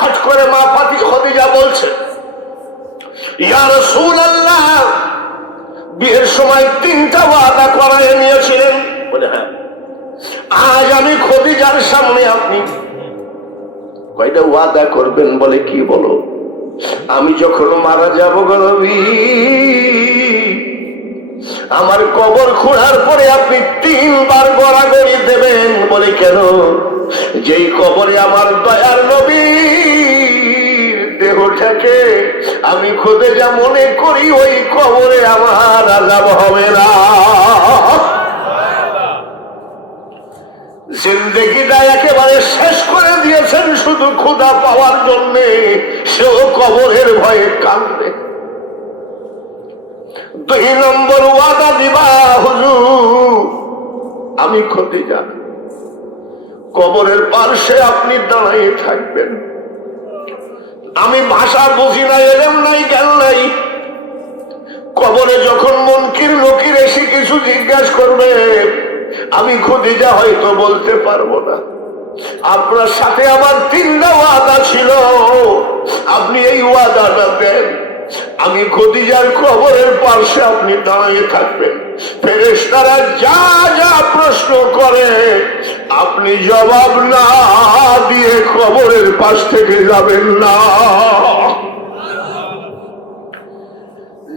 খট করে মা খাদিজা বলছে, ইয়া রাসূলুল্লাহ, বিয়ের সময় 3টা ওয়াদা করায় নিয়েছিলেন। বলে হ্যাঁ। আজ আমি খাদিজার সামনে আপনি কয়টা ওয়াদা করবেন? বলে কি বলো? আমি যখন মারা যাব গো নবী, আমার কবর খোঁড়ার পরে আপনি 3 বার গড়াগড়ি দেবেন। বলে কেন? যেই কবরে আমার দয়ার নবী দেহটাকে আমি খাদিজা মনে করি, ওই কবরে আমার আযাব হবে না। জিন্দেগিটা একেবারে শেষ করে দিয়েছেন শুধু ক্ষুধা পাওয়ার জন্য, সেও কবরের ভয়ে কাঁদবে। 2 নম্বর ওয়াদা দিবা, হুজুর আমি খাদিজা কবরের পাশে আপনি দাঁড়িয়ে থাকবেন। আমি ভাষা বুঝি না, এলেম নাই, জ্ঞান নাই। কবরে যখন মুনকির নকির এসে কিছু জিজ্ঞাসা করবে, আমি খাদিজা হয়তো বলতে পারবো না। আপনার সাথে আমার 3টা ওয়াদা ছিল, আপনি এই ওয়াদাটা দেন। আমি খাদিজার কবরের পাশে আপনি দাঁড়িয়ে থাকবেন। ফেরেশতারা যা যা প্রশ্ন করে আপনি জবাব না দিয়ে কবরের পাশ থেকে যাবেন না।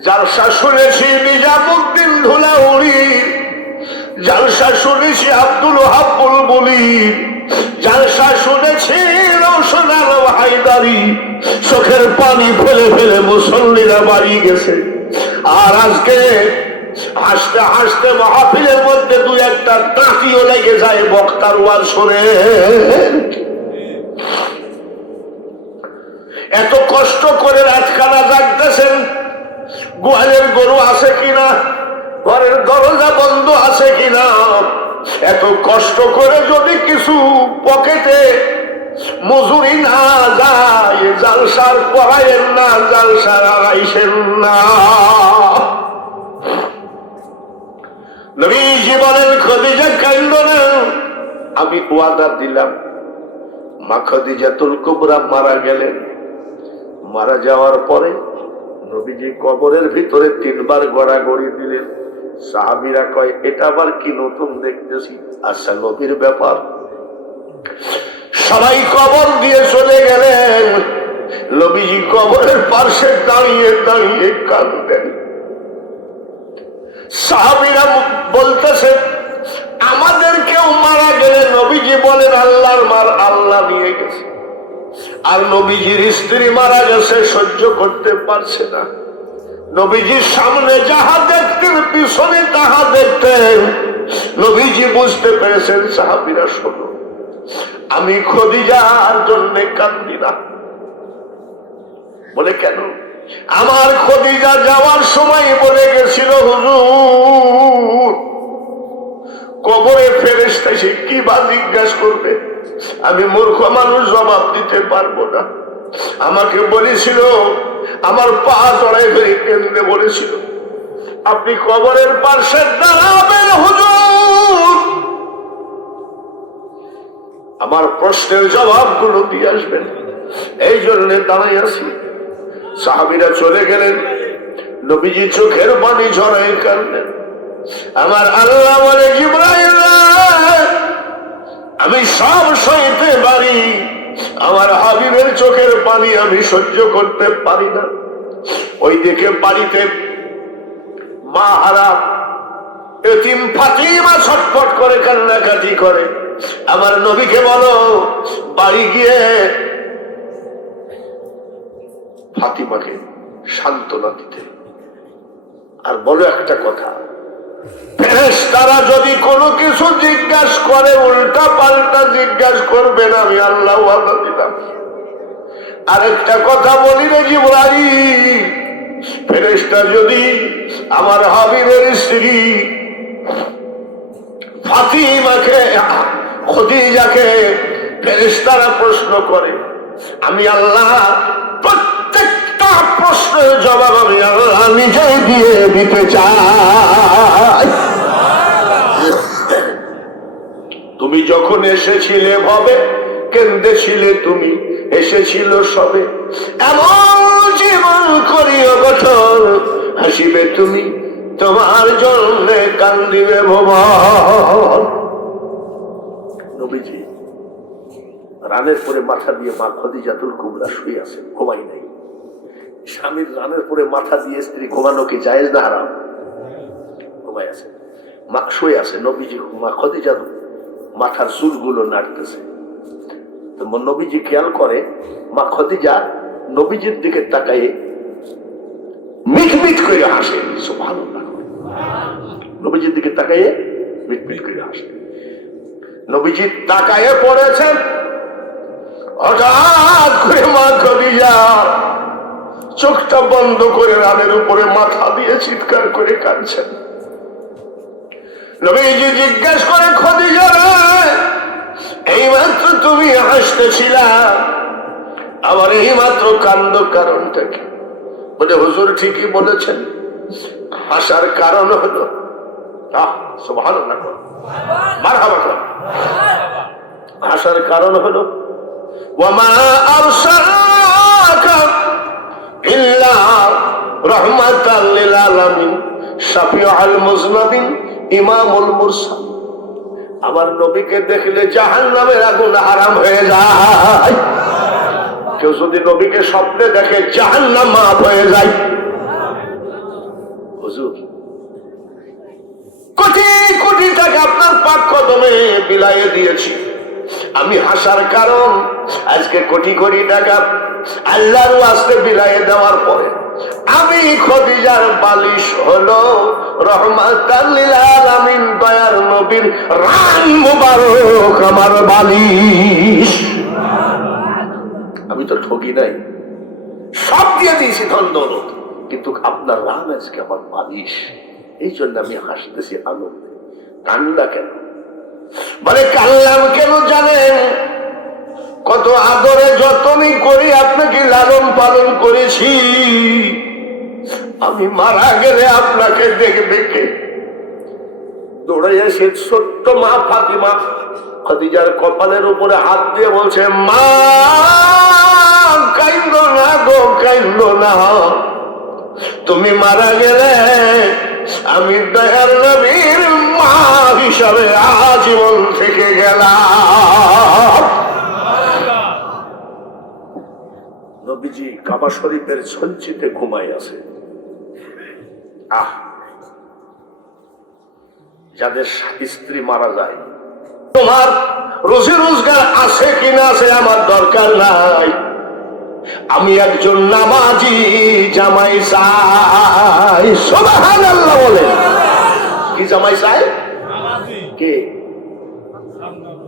জালসা শুনেছি নিজামুদ্দিন ধুলাউড়ি, জালসা শুনেছি আব্দুল ওহাব বুলবুলি, জালসা শুনেছি রওশন আলম হায়দারি। চোখের পানি ফেলে ফেলে মুসল্লিরা বাড়ি গেছে। আর আজকে হাসতে হাসতে মাহফিলের মধ্যে 2-1টা তাঁতিও লেগে যায় বক্তার ওয়াজ শুনে। এত কষ্ট করে রাতখানা জাগতেছেন, গোয়ালের গরু আছে কিনা, ঘরের দরজা বন্ধ আছে কিনা। এত কষ্ট করে যদি কিছু পকেটে মজুরি না যায়, জালসার পড়াইয়েন না, জালসার আড়াইছেন না। নবীজি বলেন, খাদিজা কাঁদো না, আমি ওয়াদা দিলাম। মা খাদিজাতুল কুবরা মারা গেলেন। মারা যাওয়ার পরে নবীজি কবরের ভিতরে 3 বার গড়াগড়ি দিলেন। সাহাবীরা কয়, এটা আবার কি নতুন দেখতেছি? আচ্ছা, নবীর ব্যাপার। সবাই কবর দিয়ে চলে গেলেন। নবীজি কবরের পাশে দাঁড়িয়ে দাঁড়িয়ে কাঁদলেন। সাহাবীরা বলতেছে, আমাদের কেউ মারা গেলে নবীজি বলেন, আল্লাহর মার আল্লাহ নিয়ে গেছে। আর নবীজির স্ত্রী মারা গেছে, সহ্য করতে পারছে না। নবীজির সামনে যাহা দেখতেন, পিছনে তাহা দেখতেন। নবীজি বুঝতে পেরেছেন, সাহাবীরা শোনো, আমি খাদিজার জন্য কাঁদি না। বলে কেন? আমার খাদিজা যাওয়ার সময় বলে গেছিল, হুজুর কবরে ফেরেশতা এসে কি বা জিজ্ঞাসা করবে, আমি মূর্খ মানুষ, জবাব দিতে পারবো না। আমাকে বলেছিল, আমার পা জড়াই ফেলে কেন্দ্রে বলেছিল, আপনি কবরের পাশে দাঁড়াবেন হুজুর, আমার প্রশ্নের জবাবগুলো দিয়ে আসবেন, এই জন্য দাঁড়াই আছি। সাহাবীরা চলে গেলেন। নবীজি চোখের পানি ঝরাই কাঁদলেন। আমার আল্লাহ বলে, জিবরাইল আমি সব সইতে পারি, আমার হাবিবের চোখের পানি আমি সহ্য করতে পারি না। ওই দিকে বাড়িতে মা হারা এতিম ফাতিমা ছটফট করে কান্নাকাটি করে। আমার নবীকে বলো বাড়ি গিয়ে ফাতিমাকে সান্ত্বনা দিতে। আর বলো একটা কথা, ফেরেশতারা যদি কোনো কিছু জিজ্ঞাসা করে, উল্টা পাল্টা জিজ্ঞাসা করবে না, আমি আল্লাহ ওয়াদা দিলাম। আরেকটা কথা বলি রে জিবরাইল, ফেরেশতা যদি আমার হাবিবের স্ত্রী ফাতিমাকে, খাদিজাকে ফেরেশতারা প্রশ্ন করে, আমি আল্লাহ প্রত্যেকটা প্রশ্নের জবাব আমি আল্লাহ নিজে দিয়ে দিতে চাই। তুমি যখন এসেছিলে ভবে কেন্দেছিলে তুমি, এসেছিল সবে, এমন জীবন করিও গঠন, হাসিবে তুমি তোমার জন্য কান্দিবে ভুবন। নবীজি রানের পরে মাথা দিয়ে মা খাদিজাতুল কুবরা শুয়ে আছে, ঘুমাই নাই। স্বামীর রানের পরে মাথা দিয়ে স্ত্রী ঘুমানো কি জায়েজ না হারাম? ঘুমাই আছে, মা শুয়ে আছে। নবীজি মা খাদিজা মাথার চুলগুলো নাড়তেছে। তো নবীজি খেয়াল করে মা খাদিজা নবীজির দিকে তাকায়ে মিট মিট করে হাসে। সুবহানাল্লাহ। নবীজির দিকে তাকায়ে মিট মিট করে হাসে। নবীজি তাকায়ে পড়েছেন, হঠাৎ করে মা খাদিজা চোখটা বন্ধ করে রানের উপরে মাথা দিয়ে চিৎকার করে কাঁদছেন। নবীজি জিজ্ঞেস করে, খাদিজা এইমাত্র তুমি হাসতেছিলা, আবার এইমাত্র কান্দ কারণটা কি? বলে, হুজুর ঠিকই বলেছেন, হাসার কারণ হলো, সুবহানাল্লাহ, মারহাবা, হাসার কারণ হলো ওয়ামা আরসালনাকা ইল্লা রাহমাতাল লিল আলামিন শাফিউল মুজনাবিন ইমামুল মুরসালিন। আমার নবীকে দেখলে জাহান্নামের আগুন হারাম হয়ে যায়। কেউ যদি নবীকে স্বপ্নে দেখে জাহান্নাম মাফ হয়ে যায়। হুজুর কোটি কোটি টাকা আপনার পাক কদমে বিলায়ে দিয়েছি, আমি হাসার কারণ আজকে কোটি কোটি টাকা আল্লাহর ওয়াস্তে বিলায়ে দেওয়ার পরে আমি খাদিজার বালিশ হলো রহমাতাল লিল আলামিন, দয়ার নবীর রান মুবারক আমার বালিশ। আমি তো ঠকি নাই, সব দিয়ে দিয়েছি ধন দৌলত, কিন্তু আপনার রান আজকে আমার বালিশ, এই জন্য আমি হাসতেছি আনন্দে। কান্না কেন? বলে কান্নাম কেন জানেন? কত আদরে যতনই করি আপনাকে লালন পালন করেছি, আমি মারা গেলে আপনাকে দেখবে কে? দৌড়ে এসে ছোট্ট মা ফাতিমা খাদিজার কপালের উপরে হাত দিয়ে বলছে, মা কাইন্দো না গো, কাইন্দো না, তুমি মারা গেলে আমি দয়ার নবীর মা হিসাবে আজীবন থেকে গেলাম। নবীজি কাবা শরীফের সঞ্চিতে ঘুমাই আছে। যাদের স্ত্রী মারা যায়, তোমার রুজি রোজগার আছে কিনা আছে আমার দরকার নাই, আমি একজন নামাজি জামাই চাই। সুবহানাল্লাহ বলে। কি জামাই চাই? কে?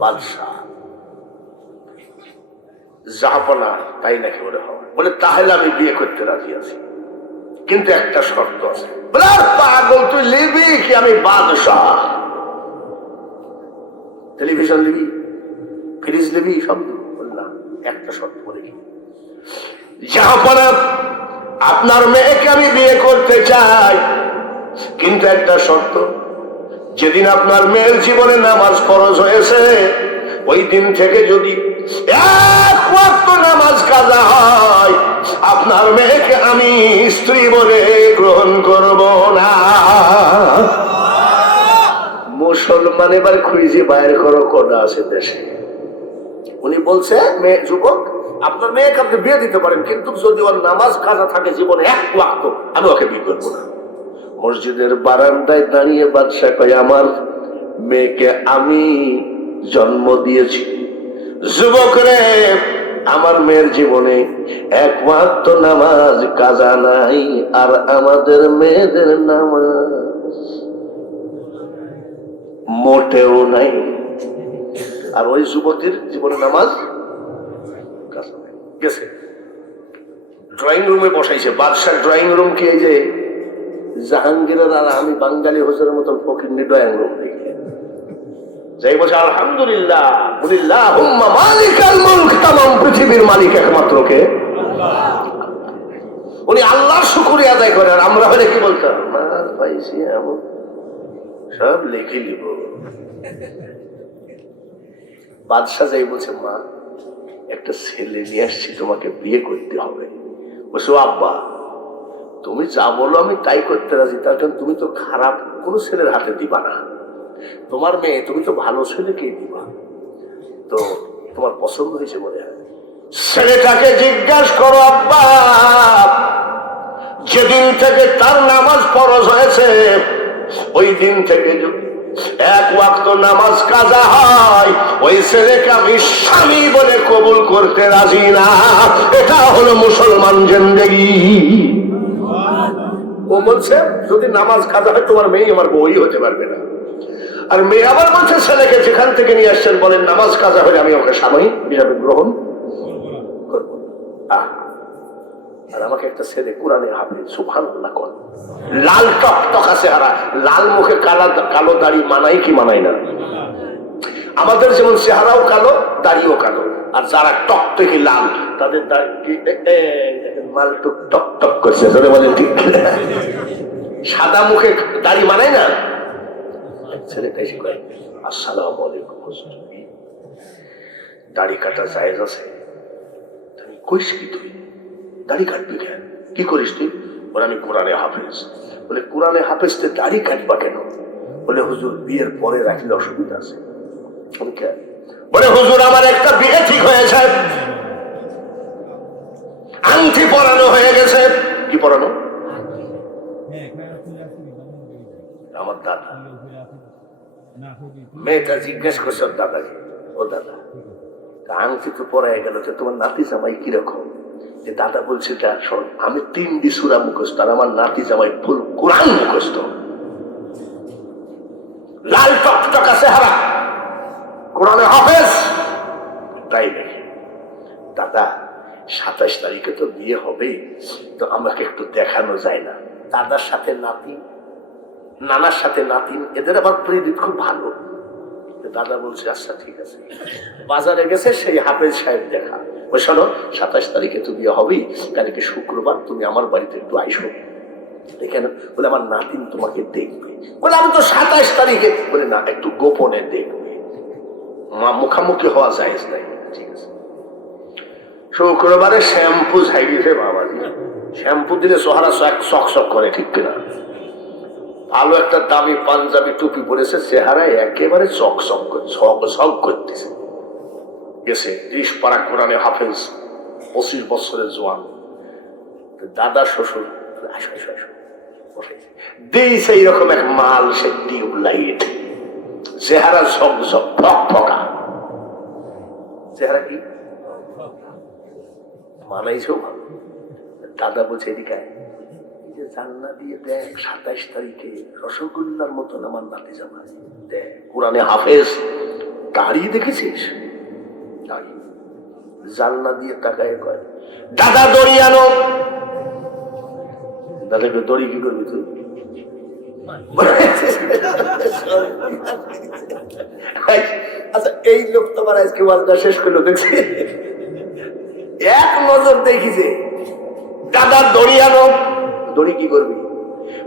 বাদশাহ জাহাপনা, তাই নাকি? ওরে বলে, তাহলে আমি বিয়ে করতে রাজি আছি, কিন্তু একটা শর্ত আছে। বলে, আর পাগল তুই লিবি কি? আমি বাদশাহ। টেলিভিশন লিবি, ফ্রিজ লিবি, সব বললাম, একটা শর্ত বলে কি? জাহাপনা, আপনার মেয়েকে আমি বিয়ে করতে চাই, কিন্তু একটা শর্ত, যেদিন আপনার মেয়ের জীবনে নামাজ ফরজ হয়েছে ওই দিন থেকে যদি এক ওয়াক্ত নামাজ কাজা হয়, আপনার মেয়েকে আমি স্ত্রী বলে গ্রহণ করব না। মুসলমান এবার খুঁজে বাইর করো কোনটা আছে দেশে। উনি বলছে, মেয়ে যুবক, আপনার মেয়েকে আপনি বিয়ে দিতে পারেন, কিন্তু যদি ওর নামাজ কাজা থাকে জীবনে এক ওয়াক্ত, আমি ওকে বিয়ে করবো না। মসজিদের বারান্দায় দাঁড়িয়ে বাদশা কয়, আমার মেয়েকে আমি জন্ম দিয়েছি, যুবক রে, আমার মেয়ের জীবনে এক ওয়াক্ত নামাজ কাজা নাই, আর আমাদের মেয়েদের নামাজ মোটেও নাই, আর ওই যুবতীর জীবনে নামাজ কাজা নাই। গেছে ড্রয়িং রুমে বসাইছে। বাদশার ড্রয়িং রুম কে? যে জাহাঙ্গীরের আর আমি বাঙালি হোসেনের মতন ফকির ড্রয়িং রুম দেখে যাই বসে, আলহামদুলিল্লাহ, আল্লাহুম্মা মালিকাল মুলক, তামাম পৃথিবীর মালিক একমাত্র কে? উনি আল্লাহর শুকরিয়া আদায় করে। আর আমরা হলে কি বলতাম? মার পাইছি এমন সব লিখে নিব। বাদশাহ যাই বলছে, মা একটা ছেলে নিয়ে আসছি, তোমাকে বিয়ে করতে হবে। বলছো আব্বা তুমি যা বলো আমি তাই করতে রাজি, তার কারণ তুমি তো খারাপ কোনো ছেলের হাতে দিবা না, তোমার মেয়ে, তুমি তো ভালো ছেলেকেই দিবা, তো তোমার পছন্দ হয়েছে বলে। ছেলেটাকে জিজ্ঞাসা করো আব্বা, যেদিন থেকে তার নামাজ ফরজ হয়েছে ওই দিন থেকে এক ওয়াক্ত নামাজ কাজা হয়, ওই ছেলেকে আমি স্বামী বলে কবুল করতে রাজি না। এটা হলো মুসলমান জিন্দেগি। ও বলছে যদি নামাজ কাজা হয় তোমার মেয়ে আমার বউই হতে পারবে না। আর মেয়ে আবার বলছে ছেলেকে যেখান থেকে নিয়ে আসছেন বলেন নামাজ কাজা হলে আমি ওকে স্বামী হিসাবে গ্রহণ করব। আর আমাকে একটা ছেলে কোরআনে হাফেজ, সুবহানাল্লাহ কোন লাল টকটকা চেহারা, লাল মুখে কালো দাড়ি মানাই কি মানাই না? আমাদের যেমন চেহারাও কালো, দাড়িও কালো, আর যারা টকটকে লাল তাদের মাল টক টক টক করছে, বলেন ঠিক। সাদা মুখে দাড়ি মানাই না। ছেলেটা এসে কয় আসসালামু আলাইকুম, দাড়ি কাটা জায়েজ আছে? তুমি কইস কি তুই দাড়ি কাটবি কেন, কি করিস তুই? বলে আমি কোরআনে হাফেজ। বলে কোরআনে হাফেজতে দাড়ি কাটবা কেন? বলে হুজুর বিয়ের পরে রাখলে অসুবিধা আছে। বলে হুজুর আমার একটা বিয়ে ঠিক হয়েছে, আংটি পরানো হয়ে গেছে। কি পরানো? আমার দাদা। মেয়েটা জিজ্ঞেস করছে ওর দাদাকে, ও দাদা আংটি তো পরাই গেল, তোমার নাতি জামাই কিরকম? যে দাদা বলছে শোন, আমি 3 সূরা মুখস্থ আর আমার নাতি জামাই ফুল কোরআন মুখস্থ, লাল টকটকা চেহারা, কোরআনে হাফেজ। তাই নাকি? দাদা 27 তারিখে তো বিয়ে হবে, তো আমাকে একটু দেখানো যায় না? দাদার সাথে নাতি, নানার সাথে নাতিন, এদের আবার প্রেরিত খুব ভালো। দাদা বলছে আচ্ছা ঠিক আছে। বাজারে গেছে সেই হাফেজ সাহেব দেখা। ওই শোনো 27 তারিখে তো বিয়ে হবেই, কালকে শুক্রবার তুমি আমার বাড়িতে একটু আইসো। কেন? বলে আমার নাতিন তোমাকে দেখবে। বলে আমি তো 27 তারিখে। বলে না, একটু গোপনে দেখবে, মুখামুখি হওয়া যায় নাই। ঠিক আছে। শুক্রবারে শ্যাম্পু ঝাইছে বাবাজি, শ্যাম্পু দিলে সোহারা চক চক করে, ঠিক কিনা? ভালো একটা দামি পাঞ্জাবি টুপি পরেছে, চেহারায় একেবারে চক চক করতেছে। গেছে 30 পারা কোরআনে হাফেজ, 25 বছরের জোয়ান। দাদা শ্বশুর দিয়েছে এইরকম এক মাল, সে টিউব লাইট, চেহারা ঝকঝক ফকফকা। চেহারা কি মানাইছেও ভালো। দাদা বলছে এদিকে জান্না দিয়ে দেখ 27 তারিখে রসগোল্লার মতন আমার নাতি জামাই, দেখ কোরআনে হাফেজ, দাড়ি দেখেছিস? দাড়ি জান্না দিয়ে তাকায় কয় দাদা দড়ি আনো। দাদাকে দড়ি কি করবি তুই? আচ্ছা এই লোক তোমার আজকে ওয়াজটা শেষ করলো দেখছি, এক নজর দেখি যে দাদা দড়ি আনো। দড়ি কি করবি?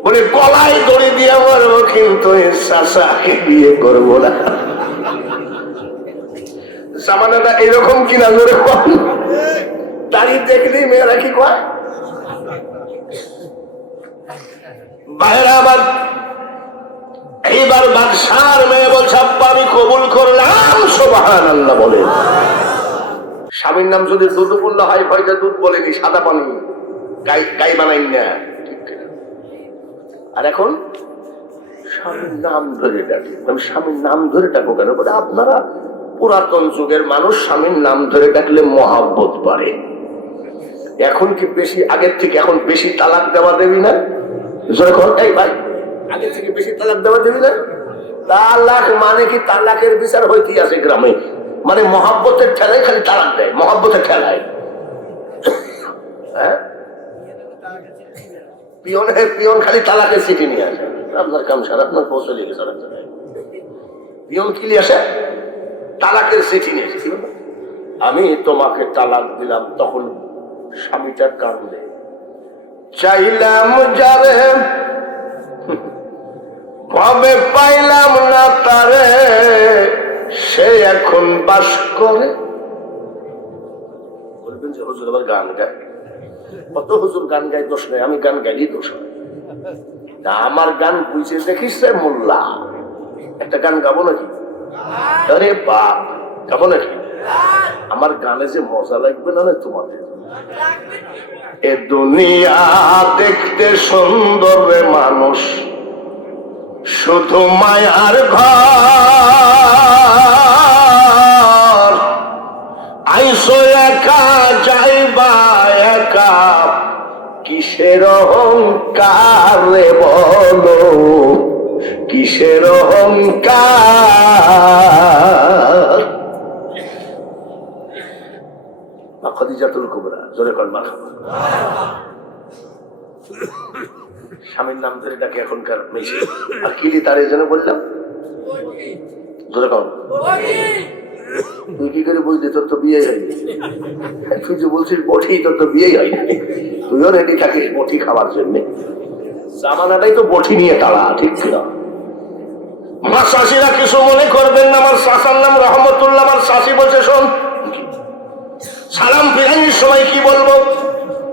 বলে গলায় দড়ি দিয়ে মারবো, কিন্তু চাচাকে বিয়ে করবো না। জামানাটা এরকম কিনা জোরে কম। দাড়ি দেখলেই মেয়েরা কি কয়? বাইরে আবার এইবার বাদশার মেয়ে বলছে আব্বা আমি কবুল করলাম। সুবহানাল্লাহ বলে। স্বামীর নাম যদি দুধুপুল্লা হয়, ভয়টা দুধ বলেনি, সাদা পানি, গাই বানাই না। আর এখন স্বামীর নাম ধরে ডাকি। আমি স্বামীর নাম ধরে ডাকবো কেন? বলে আপনারা পুরাতন যুগের মানুষ, স্বামীর নাম ধরে ডাকলে মহাব্বত বাড়ে। এখন কি বেশি আগের থেকে এখন বেশি তালাক দেওয়া দেবি না? এই ভাই আগের থেকে বেশি তালাক দেওয়া দেবি না? তালাক মানে কি? তালাকের বিচার হইতে আছে গ্রামে, মানে মহাব্বতের ঠেলায় খালি তালাক দেয়, মহাব্বতের ঠেলায়। হ্যাঁ, পিয়ন খালি তালাকের চিঠি নিয়ে আসে। আপনার কাম সারা, আপনার পৌঁছে দিয়ে গেছে। পিয়ন কি নিয়ে আসে? তালাকের চিঠি নিয়ে এসেছি। আমি তোমাকে তালাক দিলাম। তখন স্বামীটা কান্দে, চাইলাম যারে ভাবে পাইলাম না তারে, সে এখন বাস করে হুজুর আবার গান গায়, কত হুজুর গান গায়, দোষ নেই, আমি গান গাইলেই দোষ হয়। আমার গান বুঝে দেখিস মোল্লা, একটা গান গাবো নাকি? আরে বাপ, গাবো নাকি? আমার গানে যে মজা লাগবে না তোমাদের। এ দুনিয়া দেখতে সুন্দর রে মানুষ, শুধু মায়ার ঘর। আইসো একা যাইবা একা, কিসের অহংকার রে বলো, কিসের অহংকার। খাদিজাতুল কুবরা, জোরে কর মারহাবা। স্বামীর নাম ধরে ডাকে এখনকার মেয়ে। আর কি তার এই জন্য বললাম, জোরে কর। তুই কি করে বুঝলি? তোর তো বিয়ে হয়নি। তুই যে বলছিস বটি, তোর তো বিয়ে হয়নি। তুইও রেডি থাকিস বটি খাওয়ার জন্য। জামানাটাই তো বটি নিয়ে তাড়া, ঠিক ছিল। আমার শাশিরা কিছু মনে করবেন না, আমার শাসার নাম রহমতুল্লাহ। আমার শাশি বলছে, শোন, সালাম ফিরানোর সময় কি বলবো?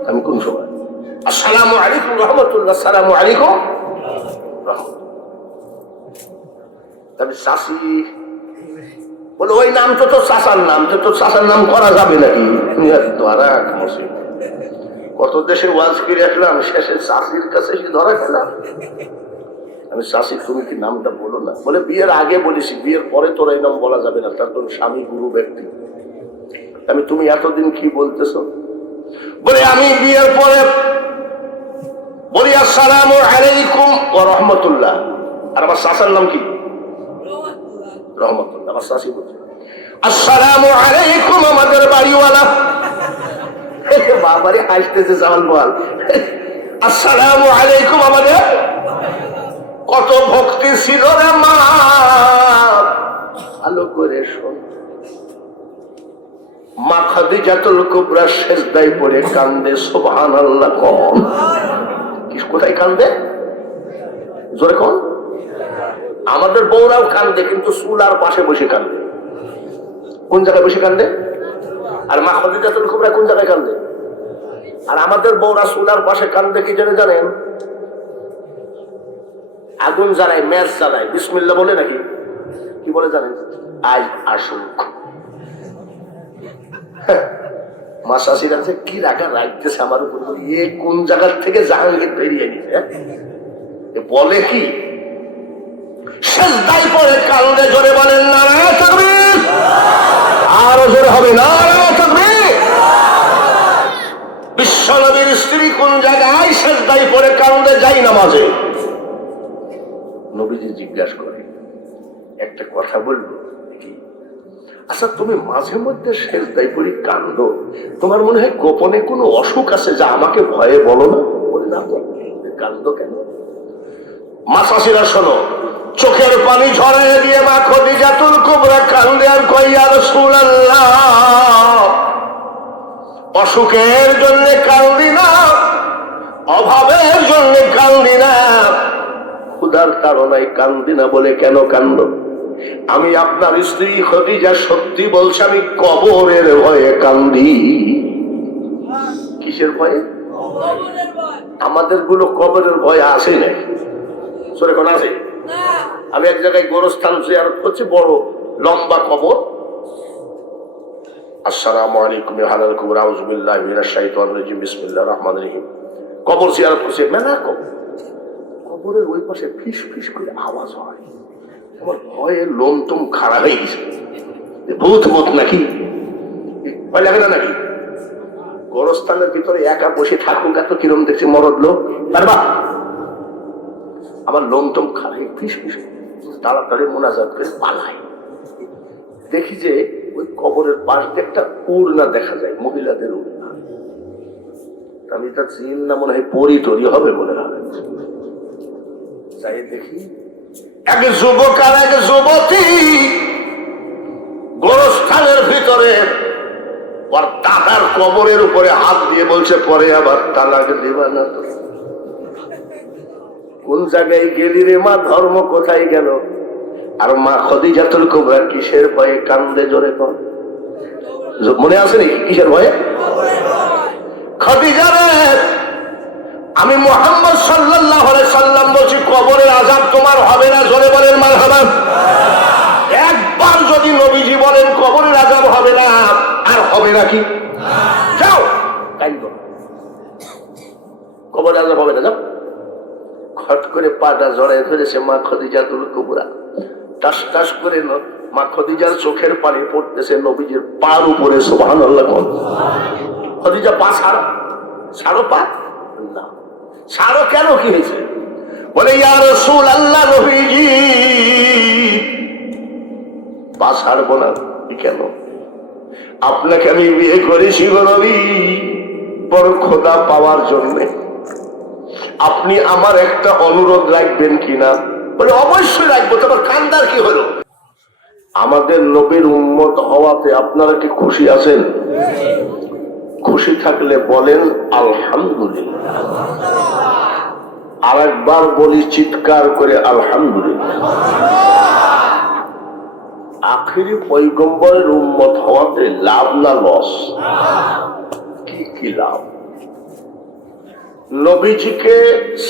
আমি কোন সময়? আসসালামু আলাইকুম রহমতুল্লাহ, আসসালামু আলাইকুম। তবে শাশি বলে, ওই নাম তো তোর শাসার নাম, তো তোর শাসার নাম করা যাবে নাকি? ধরা কত দেশে ওয়াজ করে আসলাম, শেষে শাশির কাছে এসে ধরা খেলাম। আমি শাশি, তুমি কি নামটা বলো না? বলে, বিয়ের আগে বলিস, বিয়ের পরে তোর এই নাম বলা যাবে না, তার তোর স্বামী গুরু ব্যক্তি। আমি, তুমি এতদিন কি বলতেছো? বলে, আমি বিয়ের পরে বলি আসসালামু আলাইকুম ওয়া রাহমাতুল্লাহ। আর আমার শাসার নাম কি? রহমতুল্লাহ। আমার শাশি বলছে, আসসালামু আলাইকুম আমাদের বাড়িওয়ালা। বাবারে হাসতেছে জামাল বল, আসসালামু আলাইকুম আমাদের। কত ভক্তি ছিল রে মা, ভালো করে শোন। মা খাদিজাতুল কুবরা সেজদায় পড়ে কান্দে, সুবহানাল্লাহ। কোন কোথায় কান্দে? জোরে কোন? আমাদের বউরাও কান্দে, কিন্তু চুলার পাশে বসে কান্দে। কোন জায়গায় বসে কান্দে? আর মা খাদিজাতুল কুবরা কোন জায়গায় কান্দে? আর আমাদের বউরা চুলার পাশে কান্দে কি জন্য জানেন? আগুন জ্বালায়, ম্যাচ জ্বালায়, বিসমিল্লাহ বলে নাকি কি বলে জানেন? আজ আসুক। মা শাশির আছে কি রাখা রাখতেছে আমার উপর, এ কোন জায়গার থেকে জাহাঙ্গীর বেরিয়ে নিছে বলে কি? সেজদায় পড়ে কান্দে, জোরে বলেন নারায়ে তাকবীর। আরো জোরে হবে নারায়ে তাকবীর। বিশ্ব নবীর স্ত্রী কোন জায়গায় সেজদায় পড়ে কান্দে? যাই নামাজে। নবীজি জিজ্ঞাসা করে, একটা কথা বলবো? আচ্ছা, তুমি মাঝে মধ্যে সেজদায় পড়ে কান্দো, তোমার মনে হয় গোপনে কোনো অসুখ আছে যা আমাকে ভয়ে বলো না? বলে, না তো, কান্দো কেন? মা শাশিরা শোনো, চোখের পানি ঝরাইয়া দিয়ে মা খাদিজাতুল কুবরা কান্দে আর কয়, ইয়া রাসূলুল্লাহ, অসুখের জন্য কান্দি না, অভাবের জন্য কান্দি না, ক্ষুধার তাড়নায় কান্দি না। বলে, কেন কান্দ? আমি আপনার স্ত্রী খাদিজা সত্যি বলছে, আমি কবরের ভয়ে কান্দি। কিসের ভয়ে? আমাদের গুলো কবরের ভয় আসে না, সরে কোন আছে? আমি এক জায়গায় গোরস্থান জিয়ারত করছি, বড় লম্বা কবর। আসসালামু আলাইকুম হালাল কুবরা আউযু বিল্লাহি মিনাশ শাইতানির রাজিম বিসমিল্লাহির রহমানির রহিম। কবর জিয়ারত করছি, মেলা কবর। কবরের ওই পাশে ফিস ফিস করে আওয়াজ হয়। আমার ভয়ে লোম টুম খাড়া হয়ে গেছে, ভূত ভূত নাকি, ভয় লাগে না নাকি? গোরস্থানের ভিতরে একা বসে থাকুক, এত কিরম দেখছি মরদ লোক, পারবা? আমার লোম টুম খাড়া হয়ে ফিস ফিস তাড়াতাড়ি মোনাজাত করে পালাই। দেখি যে ওই কবরের পাশ দিয়ে একটা উড়না দেখা যায়, মহিলাদের উড়না। আমি তা চিন না, মনে হয় পরি টরি হবে মনে হয়। যাই দেখি এক যুবক আর এক যুবতী গোরস্থানের ভিতরে ওর দাদার কবরের উপরে হাত দিয়ে বলছে, পরে আবার তালাক দিবা না তো? কোন জায়গায় গেলি রে মা? ধর্ম কোথায় গেল? আর মা খাদিজাতুল কুবরা কিসের ভয়ে কান্দে? জোরে কর, মনে আছে নাকি? কিসের ভয়ে? খাদিজা রে, আমি মুহাম্মদ সাল্লাল্লাহু আলাইহি সাল্লাম বলছি, কবরের আযাব তোমার হবে না। জোরে বলেন মারহাবা। একবার যদি নবীজি বলেন কবরের আযাব হবে না, আর হবে নাকি? যাও কাইন্দো, কবরের আযাব হবে না, যাও। খট করে পাটা জড়ায় ধরেছে মা খাদিজাতুল কুবরা। টাস টাস করে মা খাদিজার চোখের পানি পড়তেছে নবীজির পার উপরে। সুবহানাল্লাহ। খাদিজা পা ছাড়ো, ছাড়ো পা না। ছাড়ো কেন, কি হয়েছে? বলে ইয়া রাসূলুল্লাহ, নবীজি পা ছাড়বো না কেন? আপনাকে আমি বিয়ে করেছি গো নবী বড় খোদা পাওয়ার জন্য। আপনি আমার একটা অনুরোধ রাখবেন কিনা? বলে অবশ্যই রাখবো। তোমার কান্দার কি হলো? আমাদের নবীর উম্মত হওয়াতে আপনারা কি খুশি আছেন? খুশি থাকলে বলেন আলহামদুলিল্লাহ। আর একবার বলি চিৎকার করে আলহামদুলিল্লাহ। আখিরি পয়গম্বরের উম্মত হওয়াতে লাভ না লস? কি কি লাভ? নবীজিকে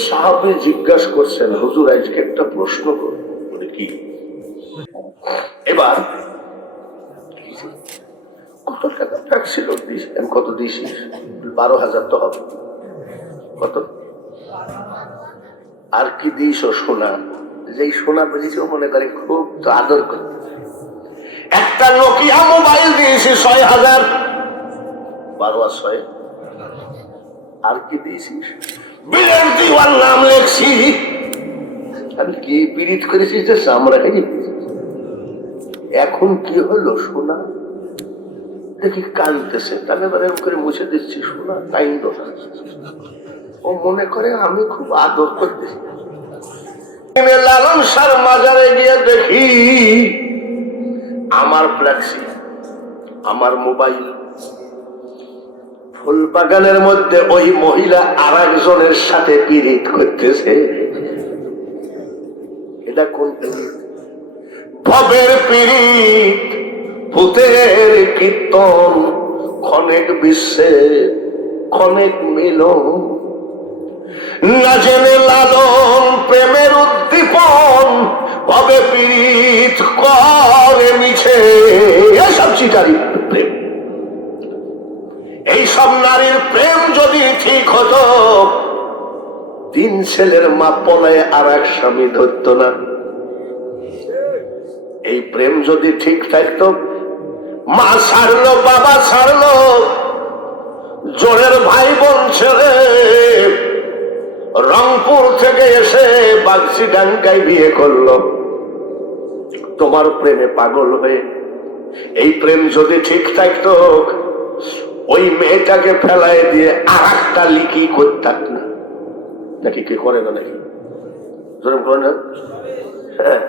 সাহাবী জিজ্ঞাসা করছেন, হুজুর আজকে একটা প্রশ্ন করব। বলে কি? এবার কত টাকা ফ্যাক্সিল দিয়েছেন? কত দিয়েছিস? 12,000 তো হবে। কত? আর কি দিয়েছ? সোনা। যেই সোনা পেয়েছি মনে করে খুব তো আদর করতে। একটা নোকিয়া মোবাইল দিয়েছি 6,000। 12 আর 6। আর কি দিয়েছিস? বিলের দিওয়ার নাম লেখছি। আমি কি পীড়িত করেছিস যে আমরা খাই? এখন কি হলো? সোনা দেখি কাঁদতেছে, তাহলে এবার এরকম করে মুছে দিচ্ছি সোনা কাইন্দ। ও মনে করে আমি খুব আদর করতেছি। লালন সার মাজারে গিয়ে দেখি আমার ফ্ল্যাক্সি, আমার মোবাইল। ফুল বাগানের মধ্যে ওই মহিলা আর একজনের সাথে পীড়িত করতেছে। এটা কোন পীড়িত? ভবের পীড়িত, ভূতের কীর্তন, ক্ষণেক বিশ্বে ক্ষণেক মিলন। না জেনে লালন প্রেমের উদ্দীপন, ভবে পীড়িত করে মিছে। এসব চিটারি প্রেম। এইসব নারীর প্রেম যদি ঠিক হতো, 3 ছেলের মা পলায় আর এক স্বামী ধরত না। এই প্রেম যদি ঠিক থাকতো, মা ছাড়লো, বাবা ছাড়লো, জোরের ভাই বোন ছেড়ে রংপুর থেকে এসে বাগচিডাঙ্গায় বিয়ে করলো তোমার প্রেমে পাগল হয়ে। এই প্রেম যদি ঠিক থাকতো, ওই মেয়েটাকে ফেলায় দিয়ে আর একটা লিকি করতাম না। নাকি কি করে না? নাকি জোরে করে না? হ্যাঁ,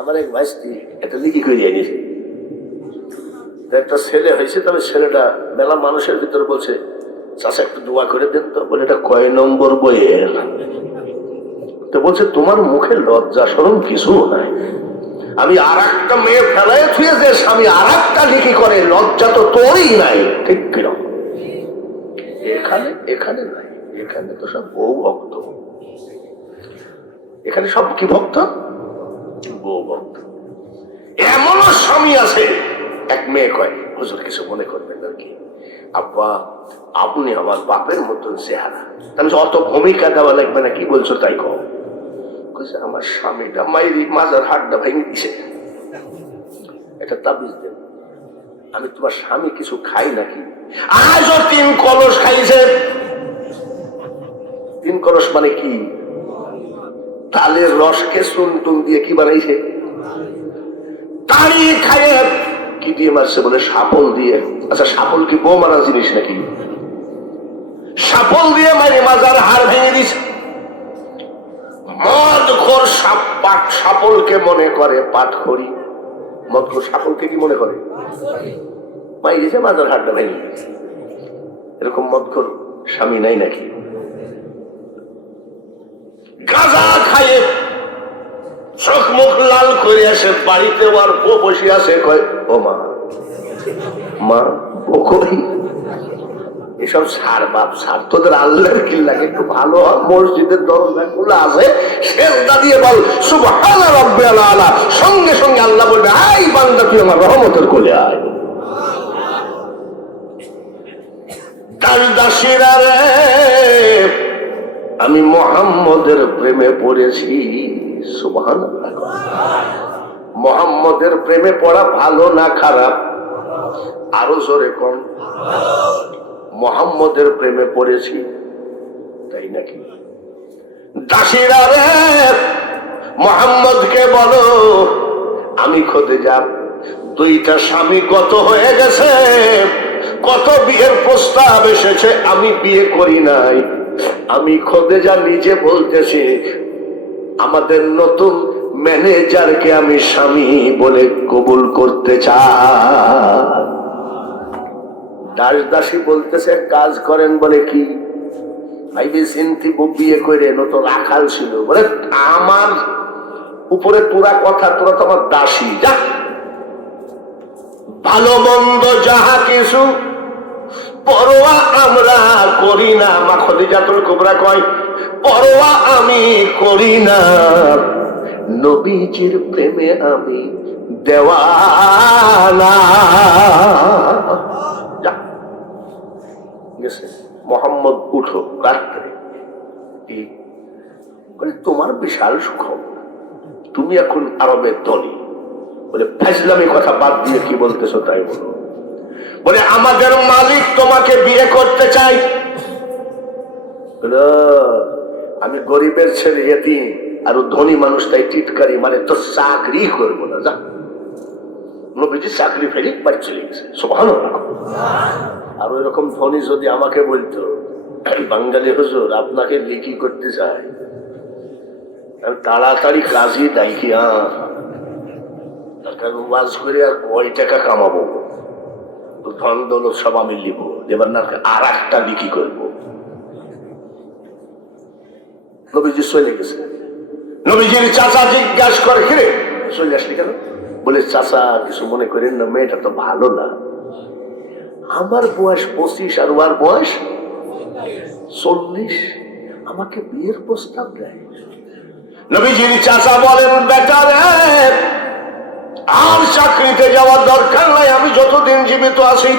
আমার এক ভাইস্তি একটা লিকি করে এনেছে। একটা ছেলে হয়েছে, তবে ছেলেটা মেলা মানুষের ভিতরে বলছে, চাচা একটু দোয়া করে দেন তো। বলে এটা কয় নম্বর বইয়ের? তো বলছে তোমার মুখে লজ্জা শরম কিছু নাই। আমি আর একটা মেয়ে ফেলায় থুয়ে যে স্বামী আর একটা লিখি করে, লজ্জা তো তোরই নাই। ঠিক কিরকম? এখানে এখানে নাই, এখানে তো সব বউ ভক্ত। এখানে সব কি ভক্ত? বউ ভক্ত। এমনও স্বামী আছে, এক মেয়ে কয়, হুজুর কিছু মনে করবেন আর কি, আব্বা আপনি আমার বাপের মতন চেহারা। আমি অত ভূমিকা দেওয়া লাগবে না, কি বলছো তাই কও। আমার স্বামীটা মাইরি মাজার হাটটা ভেঙে দিছে, এটা তাবিজ দেন। আমি তোমার স্বামী কিছু খাই নাকি? আজও 3 কলস খাইছে। 3 কলস মানে কি? তালের রসকে চুন টুন দিয়ে কি বানাইছে? তাড়ি খাইয়ে কি দিয়ে মারছে? বলে সাপল দিয়ে। আচ্ছা, সাপল কি বউ মারা জিনিস নাকি? সাপল দিয়ে মারি মাজার হাড় ভেঙে দিছে। মদখোর সাপলকে মনে করে পাটখড়ি। মদখোর সাপলকে কি মনে করে? মাই গেছে মাজার হাড়টা ভেঙে দিয়েছে। এরকম মদখোর স্বামী নাই নাকি? গাঁজা খাইয়ে চোখ মুখ লাল করে আসে বাড়িতে, আর বউ বসে আছে, কয় ও মা, মা ও কই? এসব সার বাপ সার, তোদের আল্লাহর কি লাগে? একটু ভালো মসজিদের দরজা খোলা আছে, সেজদা দিয়ে বল সুবহান রাব্বিয়াল আলা, সঙ্গে সঙ্গে আল্লাহ বলবে আই বান্দা তুই আমার রহমতের কোলে আয়। দাসীরা রে, আমি মুহাম্মদের প্রেমে পড়েছি। সুবহানাল্লাহ। মুহাম্মদের প্রেমে পড়া ভালো না খারাপ? আরো জোরে কোন? মুহাম্মদের প্রেমে পড়েছি, তাই নাকি? দাসীরা রে, মুহাম্মদকে বলো আমি খোদেজা, দুইটা স্বামী কত হয়ে গেছে, কত বিয়ের প্রস্তাব এসেছে, আমি বিয়ে করি নাই। আমি খোদেজা নিজে বলতেছি আমাদের নতুন ম্যানেজারকে আমি স্বামী বলে কবুল করতে চাই। দাসী বলতেছে কাজ করেন বলে কি? ভাইবে চিন্তি বিয়ে করে নতুন রাখাল ছিল বলে আমার উপরে তোরা কথা, তোরা তো আমার দাসী। যা ভালো মন্দ যাহা কিছু পরোয়া আমরা করি না। মা খদিজাতুল কুবরা কয় পরোয়া আমি করি না, নবীজির প্রেমে আমি দেওয়ানা। গেছে মোহাম্মদ উঠো রাত্রে, তোমার বিশাল সুখবর, তুমি এখন আরবের ধনী। বলে ফাজলামি কথা বাদ দিয়ে কি বলতেছো তাই বলো। বলে আমাদের মালিক তোমাকে বিয়ে করতে চাই। আমি গরিবের ছেলে এতিম, আর ধনী মানুষটাই টিটকারি, মানে তো চাকরি করবো না। যা নবীজি চাকরি ফেলি বাড়ি চলে গেছে। সুবহানাল্লাহ। আর ওই রকম ধনী যদি আমাকে বলতো বাঙালি হুজুর আপনাকে লিখি করতে চাই, তাড়াতাড়ি কাজই দেখিয়া ওয়াজ করে আর কয় টাকা কামাবো, ধন দৌলত সব আমি লিখবো, এবার না আর একটা লিখি করবো। নবীজি চলে গেছে। নবীজির চাচা জিজ্ঞাসা করে কিরে চলে আসলি কেন? বলে চাচা কিছু মনে করেন না, মেয়েটা তো ভালো না। আমার বয়স 25 আর ওর বয়স 40, আমাকে বিয়ের প্রস্তাব দেয়। নবীজির চাচা বলেন বেটা রে, আর চাকরিতে যাওয়ার দরকার নাই, আমি যতদিন জীবিত আছি।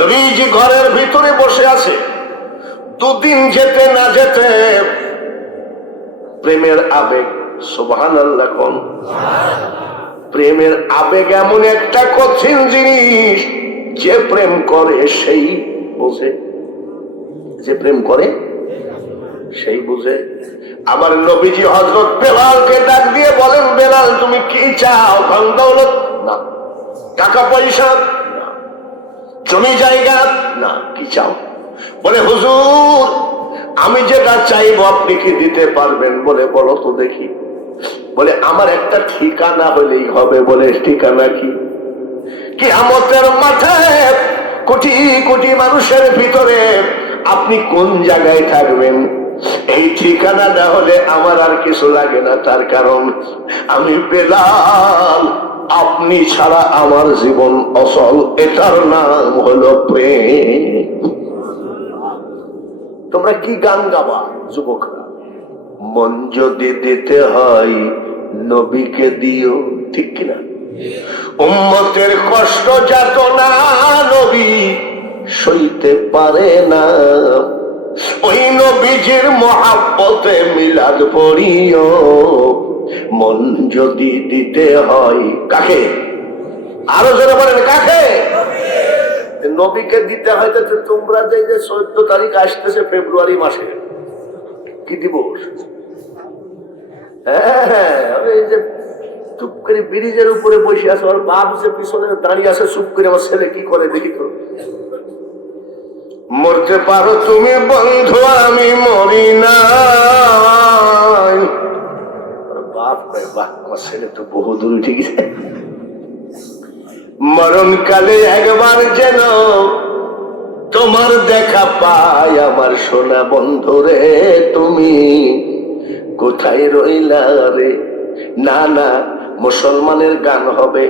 নবীজি ঘরের ভিতরে বসে আছে। দুদিন যেতে না যেতে প্রেমের আবেগ, সুবহানাল্লাহ কোন? প্রেমের আবেগ এমন একটা কঠিন জিনিস, যে প্রেম করে সেই বুঝে, যে প্রেম করে সেই বুঝে। আমার নবীজি হযরত বেলালকে ডাক দিয়ে বলেন বেলাল তুমি কি চাও? ধন দৌলত না, টাকা পয়সা না, জমি জায়গা না, কি চাও? বলে হুজুর আমি যেটা চাইবো আপনি কি দিতে পারবেন? বলে বলো তো দেখি। বলে আমার একটা ঠিকানা হলেই হবে। বলে ঠিকানা কি? কিয়ামতের মাঠে কোটি কোটি মানুষের ভিতরে আপনি কোন জায়গায় থাকবেন, এই ঠিকানা না হলে আমার আর কিছু লাগে না। তার কারণ আমি বেলাল, আপনি ছাড়া আমার জীবন অচল। এটার নাম হলো প্রেম। তোমরা কি গান গাবা যুবকরা? মন যদি দিতে হয় নবীকে দিও, ঠিক কিনা? উম্মতের কষ্ট যাতনা নবী সইতে পারে না, ওই নবীজির মহাব্বতে মিলাদ পড়িও। মন যদি দিতে হয় কাকে? আরো জোরে বলেন কাকে? নবীকে দিতে হয়। তো তোমরা যে 14 তারিখ আসতেছে ফেব্রুয়ারি মাসে, কি দিবস? হ্যাঁ, এই যে চুপ করে ব্রিজের উপরে বসে আছে, আর বাপ যে পিছনে দাঁড়িয়ে আছে চুপ করে, আমার ছেলে কি করে দেখি তো। মরতে পারো তুমি বন্ধু, আমি মরি না। বাপ বাহ, আমার ছেলে তো বহু দূর উঠে গেছে। মরণকালে একবার যেন তোমার দেখা পাই আমার সোনা বন্ধু রে, তুমি কোথায় রইলা রে? না না, মুসলমানের গান হবে।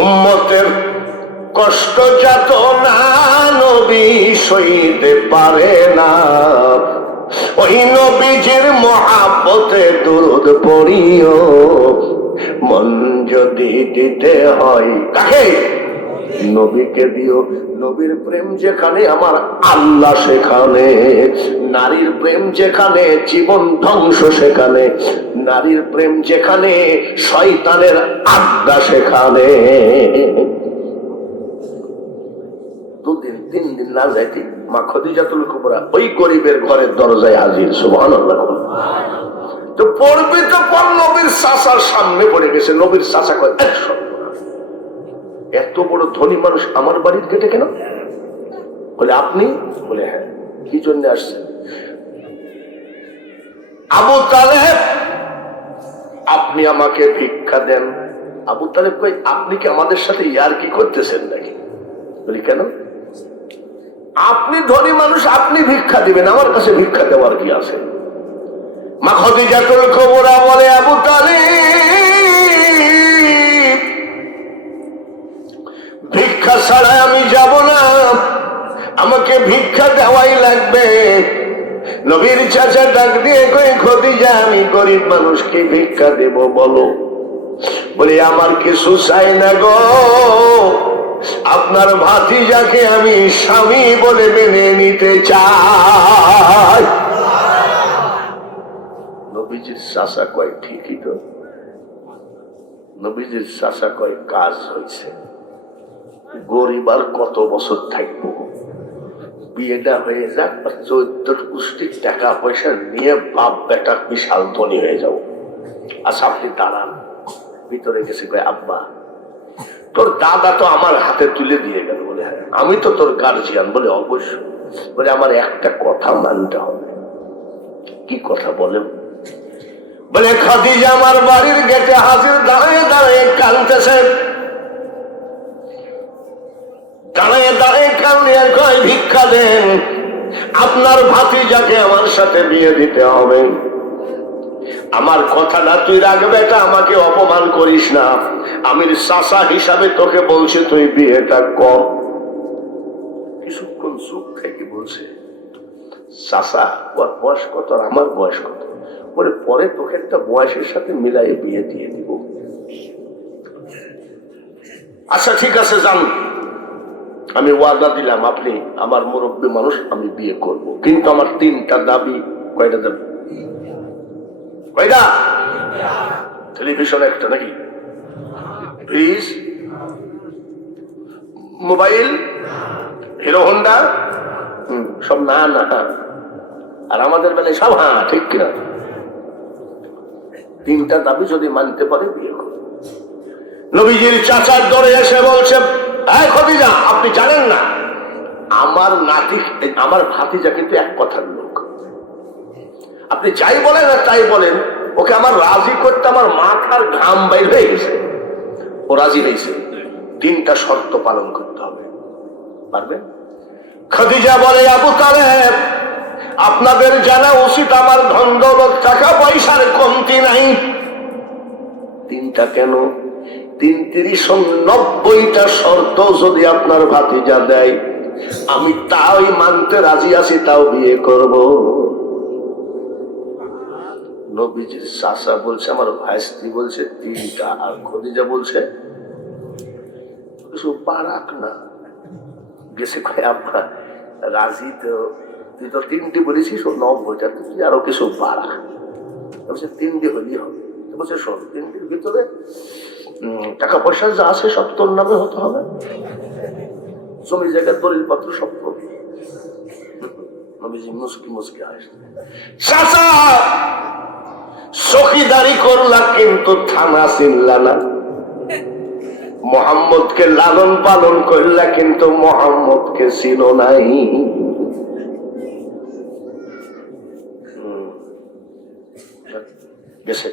উম্মতের কষ্ট যাত না নবী সইতে পারে না, ওই নবীজির মহাব্বতে দুরূদ পড়িও, মন যদি দিতে হয় কাকে? নবীকে দিও। নবীর প্রেম যেখানে আমার আল্লাহ সেখানে, নারীর প্রেম যেখানে জীবন ধ্বংস সেখানে, নারীর প্রেম যেখানে শয়তানের আড্ডা সেখানে। দুদিন তিন দিন না যাইতে মা খদিজাতুল কুবরা ওই গরিবের ঘরের দরজায় হাজির। সুবহানাল্লাহ। তো পড়বে তো পর নবীর চাচার সামনে পড়ে গেছে। নবীর চাচা কয়, এত বড় ধনী মানুষ আমার বাড়ির গেটে কেন? বলে আপনি? বলে হ্যাঁ। কি জন্য আসছেন? আবু তালেব আপনি আমাকে ভিক্ষা দেন। আবু তালেব কই, আপনি কি আমাদের সাথে ইয়ার কি করতেছেন নাকি? বলি কেন? আপনি ধনী মানুষ, আপনি ভিক্ষা দিবেন, আমার কাছে ভিক্ষা দেওয়ার কি আছে? মা খদিজাতুল কুবরা বলে, আবু তালিব ভিক্ষা ছাড়া আমি যাব না, আমাকে ভিক্ষা দেওয়াই লাগবে। নবীর চাচা ডাক দিয়ে কই, খদিজা আমি গরিব মানুষকে ভিক্ষা দেব বলো। বলি আমার কিছু চাই না গো, আপনার ভাতিজাকে আমি স্বামী বলে মেনে নিতে চাই। নবীজির চাচা কয় ঠিকই তো। নবীজির চাচা কয় কাজ হয়েছে, গরিব আর কত বছর থাকবো, বিয়েটা হয়ে যাক, 14 পুষ্টির টাকা পয়সা নিয়ে বাপ বেটা বিশাল ধনী হয়ে যাও। আচ্ছা আপনি দাঁড়ান। ভিতরে গেছে কয়, আব্বা তোর দাদা তো আমার হাতে তুলে দিয়ে গেল। বলে হ্যাঁ, আমি তো তোর গার্জিয়ান। বলে অবশ্যই। বলে আমার একটা কথা মানতে হবে। কি কথা বলেন? বলে খাদিজা আমার বাড়ির গেটে হাজির, দাঁড়িয়ে দাঁড়িয়ে কাঁদতেছে, দাঁড়িয়ে দাঁড়িয়ে কাঁদে আর কয় ভিক্ষা দেন, আপনার ভাতিজাকে আমার সাথে বিয়ে দিতে হবে। আমার কথাটা তুই রাখবে, এটা আমাকে অপমান করিস না। আমি চাচা হিসাবে তোকে বলছি তুই বিয়েটা কর। কিছুক্ষণ চুপ থেকে বলছে, চাচা ওর বয়স কত আর আমার বয়স কত? বলে পরে তোকে একটা বয়সের সাথে মিলাই বিয়ে দিয়ে দিব। আচ্ছা ঠিক আছে যান, আমি ওয়াদা দিলাম আপনি আমার মুরব্বী মানুষ, আমি বিয়ে করব, কিন্তু আমার 3টা দাবি। কয়টা দাবি? কয়টা? টেলিভিশন একটা নাকি? ফ্রিজ, মোবাইল, হিরো হোন্ডা, সব না না। আর আমাদের বেলায় সব হ্যাঁ, ঠিক কিনা? 3টা দাবি যদি মানতে পারে বিয়ে করবে। নবীজির চাচার দরে এসে বলছে, হ্যাঁ খদিজা আপনি জানেন না আমার নাতি, আমার ভাতিজা কিন্তু এক কথার লোক। আপনি যাই বলেন আর তাই বলেন, ওকে আমার রাজি করতে আমার মাথার ঘাম বাইর হয়ে গেছে। ও রাজি হয়েছে, 3টা শর্ত পালন করতে হবে। পারবেন? খদিজা বলে, আবু তালেব আপনাদের জানা উচিত আমার ধন দৌলত টাকা পয়সার কমতি নাই। 3টা কেন? 3-3-90টা শর্ত যদি আপনার ভাতিজা দেয়, আমি তাই মানতে রাজি আছি, তাও বিয়ে করব। নবীজির চাচা বলছে, আমার ভাইস্তি বলছে 3টা, আর খদিজা বলছে কিছু বাড়াক না। গেছে কয় আব্বা রাজি তো, তুই তো 3টি বলেছিস, 90টা, তুই আরো কিছু বাড়া। বলছে 3টি হলেই হবে। বলছে শোন, 3টির ভিতরে টাকা পয়সা যা আছে সব তোর নামে হতে হবে, জমি জায়গার দলিল পত্র সব করবি। নবীজি মুসকি মুসকি আসছে, চাচা চকিদারি করলা কিন্তু থানা চিনলা না, মোহাম্মদকে লালন পালন করলা কিন্তু মোহাম্মদকে চিনো নাই। গেছে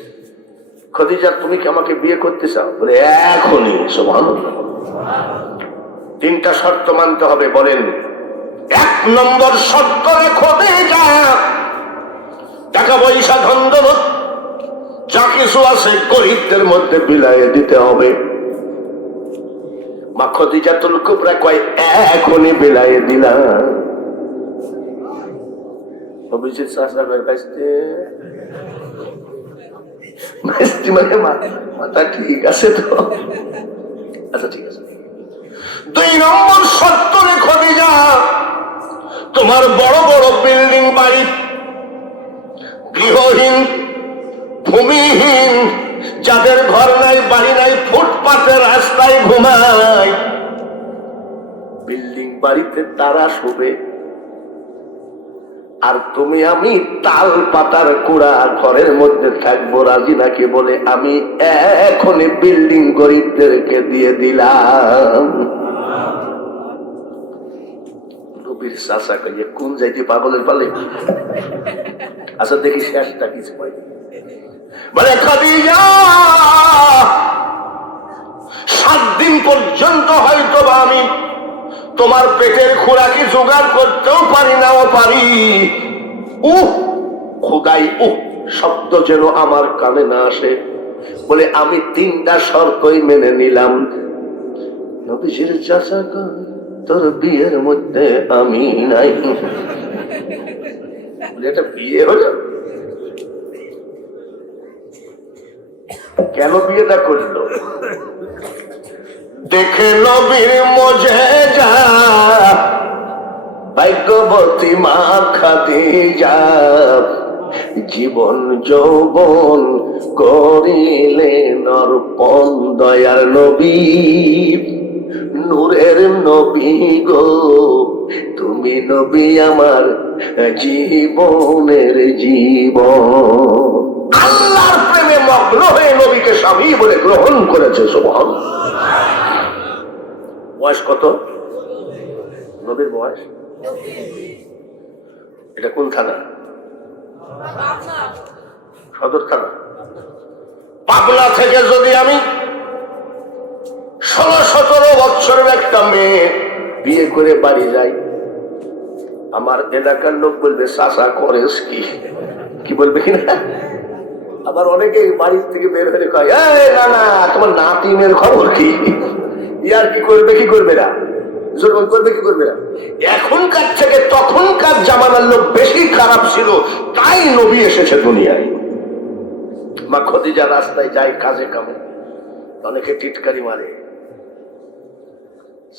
খদিজা তুমি কি আমাকে বিয়ে করতে চাও? বলে এখনই। সুবহানাল্লাহ। 3টা শর্ত মানতে হবে। বলেন 1 নম্বর শর্ত, খদিজা টাকা পয়সা ধন দৌলত যা কিছু আছে গরিবদের মধ্যে বিলাইয়ে দিতে হবে। মা খদিজাতুল কুবরা কয় এখনই বিলায়ে দিলাম। অভিজিৎ চাচা কয় বাইস্তে বাইস্তি মানে মাথা ঠিক আছে তো? আচ্ছা ঠিক আছে। 2 নম্বর শর্ত রে খদিজা, তোমার বড় বড় বিল্ডিং বাড়ি, গৃহহীন ভূমিহীন যাদের ঘর নাই বাড়ি নাই, ফুটপাতে রাস্তায় ঘুমায়, বিল্ডিং বাড়িতে তারা শোবে, আর তুমি আমি তাল পাতার কুড়া ঘরের মধ্যে থাকবো, রাজি নাকি? বলে আমি এখনই বিল্ডিং গরিবদেরকে দিয়ে দিলাম। নবীর চাচা কইয়ে কোন যাইতে পাগলের পালে। আচ্ছা দেখি শেষটা কিছু পাই। বলে খাদিজা 7 দিন পর্যন্ত হয়তো আমি তোমার পেটের খোরাকি জোগাড় করতেও পারি নাও পারি। খোদাই শব্দ যেন আমার কানে না আসে। বলে আমি 3টা শর্তই মেনে নিলাম। নবীজির চাচা কয় তোর বিয়ের মধ্যে আমি নাই। এটা বিয়ে হলো? কেন বিয়েটা করলো? দেখে নবীর মুজিজা, ভাগ্যবতী মা খাদিজা, জীবন যৌবন করিলেন অর্পণ দয়ার নবী, নূরের নবী গো তুমি নবী আমার জীবনের জীবন। আল্লাহর প্রেমে মগ্ন হয়ে নবীকে স্বামী বলে গ্রহণ করেছে। সুবহানাল্লাহ। বয়স কত নবীর? বয়স এটা কোন থানা? সদর থানা। পাবনা থেকে যদি আমি 16-17 বছরের একটা মেয়ে বিয়ে করে বাড়ি যাই, আমার এলাকার লোক বলবে চাচা করেস কি? কি বলবে কিনা? আবার অনেকে বাড়ির থেকে বের হয়ে কয় না না তোমার নাতিনের খবর কি? ইয়ার কি করবে কি করবে না, করবে কি করবে না। এখনকার থেকে তখনকার জামানার লোক বেশি খারাপ ছিল, তাই নবী এসেছে দুনিয়ায়। মা খদিজা রাস্তায় যায় কাজে কামে, অনেকে টিটকারি মারে,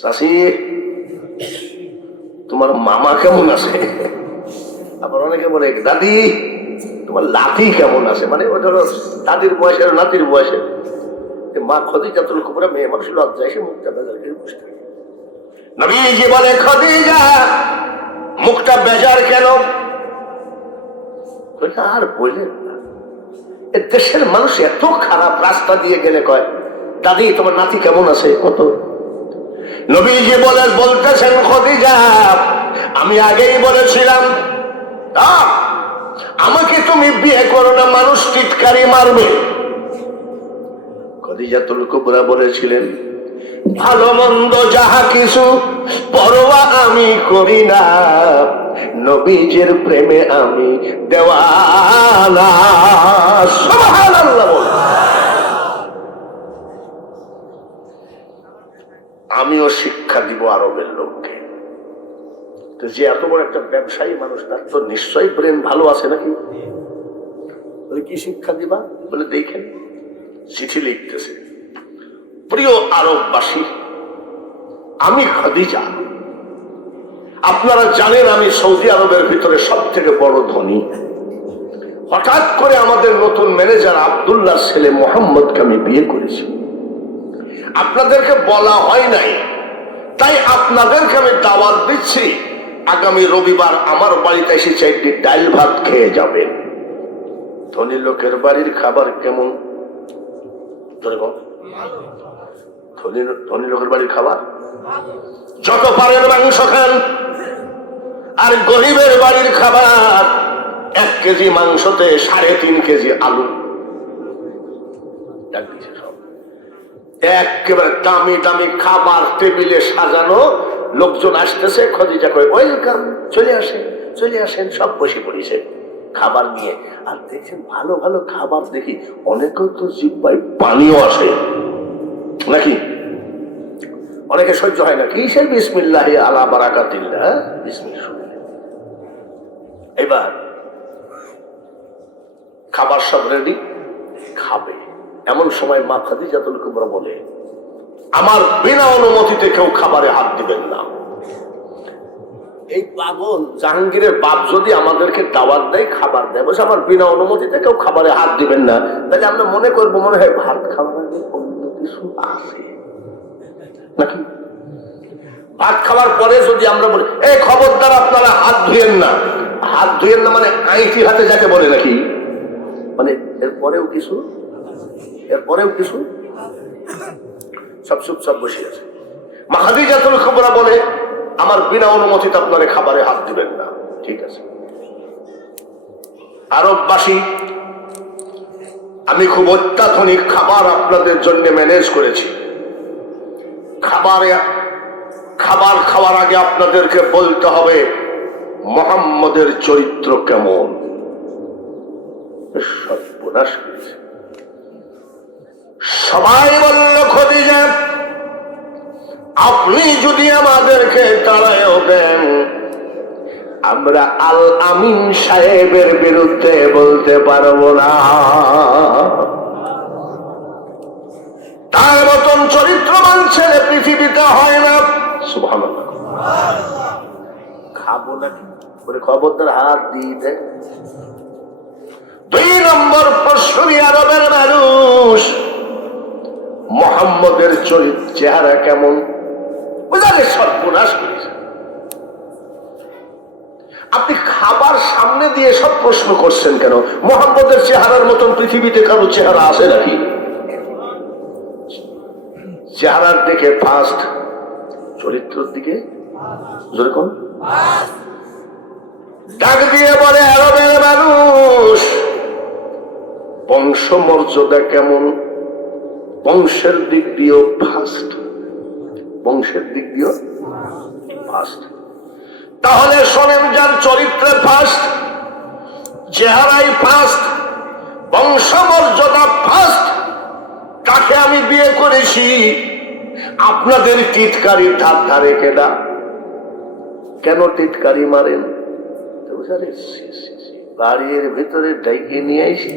চাচি তোমার মামা কেমন আছে? আবার অনেকে বলে দাদি তোমার লাঠি কেমন আছে, মানে ওটা দাদির বয়সের নাতির বয়সের। মা খদিজাতুল কুবরা মেয়ে মানুষ লজ্জায় সে মুখটা বেজার করে বসে থাকে। নবীজি বলে খদিজা মুখটা বেজার কেন? আর বললেন না, দেশের মানুষ এত খারাপ, রাস্তা দিয়ে গেলে কয় দাদি তোমার নাতি কেমন আছে কত? নবীজি বলতেছেন খদিজা আমি আগেই বলেছিলাম আমাকে তুমি বিয়ে করো না, মানুষ টিটকারি মারবে। খদিজাতুল কুবরা বলেছিলেন ভালো মন্দ যাহা কিছু পরোয়া আমি করি না, নবীজির প্রেমে আমি দেওয়ানা। সুবহানাল্লাহ। আমিও শিক্ষা দিব আরবের লোককে। তো যে এত বড় একটা ব্যবসায়ী মানুষ, তার তো নিশ্চয়ই প্রেম ভালো আছে নাকি? বলে কি শিক্ষা দিবা? বলে দেখেন চিঠি লিখতেছে, প্রিয় আরববাসী, আমি খাদিজা, আপনারা জানেন আমি সৌদি আরবের ভিতরে সব থেকে বড় ধনী। হঠাৎ করে আমাদের নতুন ম্যানেজার আব্দুল্লাহ ছেলে মোহাম্মদকে আমি বিয়ে করেছি। আপনাদেরকে বলা হয় নাই, তাই আপনাদেরকে আমি দাওয়াত দিচ্ছি, আগামী রবিবার আমার বাড়িতে এসে 4টি ডাল ভাত খেয়ে যাবেন। ধনী লোকের বাড়ির খাবার কেমন? ধনী লোকের বাড়ির খাবার যত পারেন মাংস খান, আর গরিবের বাড়ির খাবার 1 কেজি মাংসতে 3.5 কেজি আলু। একেবারে দামি দামি খাবার টেবিলে সাজানো, লোকজন আসতেছে, খদিজা কয় ওয়েলকাম, চলে আসেন চলে আসেন, সব বসে পড়েছে খাবার নিয়ে। আর দেখছেন ভালো ভালো খাবার দেখি অনেকেও তো জিহ্বায় পানিও আসে নাকি? অনেকে সহ্য হয় না, কিসের বিসমিল্লাহি আলা বারাকাতিল্লাহ, বিসমিল্লাহ। এবার খাবার সব রেডি, খাবে। এমন সময় মা খাদিজাতুল কুবরা বলে, আমার বিনা অনুমতিতে কেউ খাবারে হাত দিবেন না। এই পাগল জাহাঙ্গীরের বাপ যদি আমাদেরকে দাওয়াত দেয়, খাবার দেয়, বসে আমার বিনা অনুমতিতে কেউ খাবারে হাত দিবেন না, তাহলে আমরা মনে করবো মনে হয় ভাত খাওয়ার আগে অন্য কিছু আছে নাকি। ভাত খাওয়ার পরে যদি আমরা বলি, এই খবরদার আপনারা হাত ধুয়েন না, হাত ধুয়েন না মানে আইটি হাতে যাকে বলে নাকি, মানে এরপরেও কিছু সব চুপচাপ বসে আছে। মা খাদিজাতুল কুবরা বলে, আমার বিনা অনুমতিতে আপনারা খাবারে হাত দিবেন না। ঠিক আছে। আরববাসী, আমি খুব অত্যাধুনিক খাবার আপনাদের জন্য ম্যানেজ করেছি। খাবার খাওয়ার আগে আপনাদেরকে বলতে হবে মুহাম্মদের চরিত্র কেমন। সর্বনাশ করেছে। সবাই বলল, খাদিজা আপনি যদি আমাদেরকে তাড়ায়ও দেন, আমরা আল আমিন সাহেবের বিরুদ্ধে বলতে পারবো না। তার মতন চরিত্রবান ছেলে পৃথিবীতে হয় না। সুবহানাল্লাহ। খাবো নাকি বলে খবরদার হাত দিতে। 2 নম্বর প্রশ্ন, আরবের মানুষ মুহাম্মদের চেহারা কেমন? বুঝালে সর্বনাশ করেছে। আপনি খাবার সামনে দিয়ে সব প্রশ্ন করছেন কেন? মুহাম্মদের চেহারার মতন পৃথিবীতে কারো চেহারা আছে নাকি? চেহারার দিকে ফার্স্ট, চরিত্রের দিকে যেরকম ডাক দিয়ে বলে, আরবের মানুষ বংশমর্যাদা কেমন? বংশের দিক দিয়েও ফার্স্ট, তাহলে শোনেন, যার চরিত্রে ফার্স্ট, চেহারাই ফার্স্ট, বংশমর্যাদা ফার্স্ট, তাকে আমি বিয়ে করেছি। আপনাদের টিটকারি ধার ধারে কেনা? কেন টিটকারি মারেন? বাড়ির ভিতরে ডাইকে নিয়ে আসি,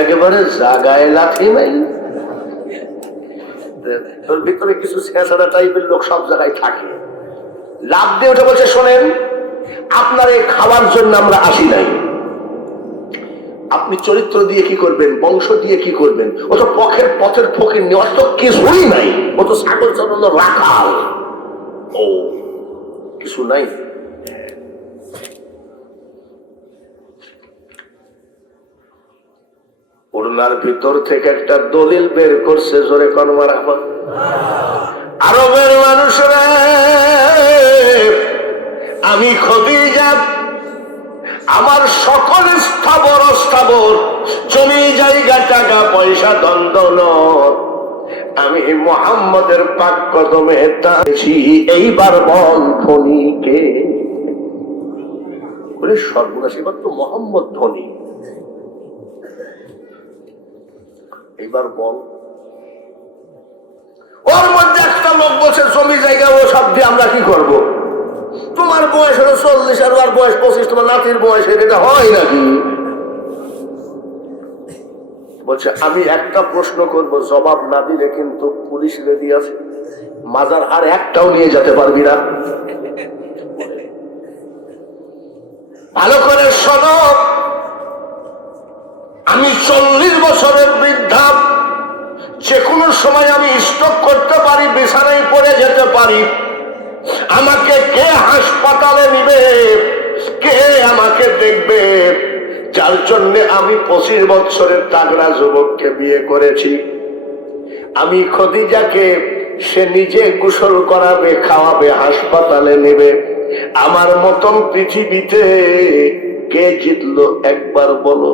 একেবারে জাগায় লাথি মাই। তোর ভিতরে কিছু ছেঁচড়া টাইপের লোক সব জায়গায় থাকে। লাভ দিয়ে উঠে বলছে, শোনেন, আপনার এই খাওয়ার জন্য আমরা আসি নাই। আপনি চরিত্র দিয়ে কি করবেন, বংশ দিয়ে কি করবেন? ও তো পথের ফকির নেই, অত কিছুই নাই। ও তো ছাগল চড়ানো রাখাল, ও কিছু নাই। ওনার ভিতর থেকে একটা দলিল বের করছে, জোরে কোন মারহাবা। আরবের মানুষরা, আমি খাদিজা আমার সকল স্থাবর অস্থাবর জমি জায়গা টাকা পয়সা দ্বন্দ্ব আমি মুহাম্মদের পাক কদমে দাঁড়িয়েছি। এইবার বল ধনীকে বলে, সর্বনাশ, এবার তো মুহাম্মদ ধনী। এইবার বল। ওর মধ্যে একটা লোক বলছে, জমি জায়গা ও সব দিয়ে আমরা কি করব? তোমার বয়স হলো 40 আর ওর বয়স 25, তোমার নাতির বয়স, এটা হয় নাকি? বলছে, আমি একটা প্রশ্ন করব, জবাব না দিলে কিন্তু পুলিশ রেডি আছে, মাজার আর একটাও নিয়ে যেতে পারবি না। ভালো করে শোনো, আমি 40 বছরের বৃদ্ধা, যে কোনো সময় আমি স্ট্রোক করতে পারি, বিছানায় পড়ে যেতে পারি। আমাকে কে হাসপাতালে নিবে, কে আমাকে দেখবে? যার জন্য আমি 25 বছরের তাগড়া যুবককে বিয়ে করেছি। আমি খাদিজাকে সে নিজে গোসল করাবে, খাওয়াবে, হাসপাতালে নেবে। আমার মতন পৃথিবীতে কে জিতলো একবার বলো?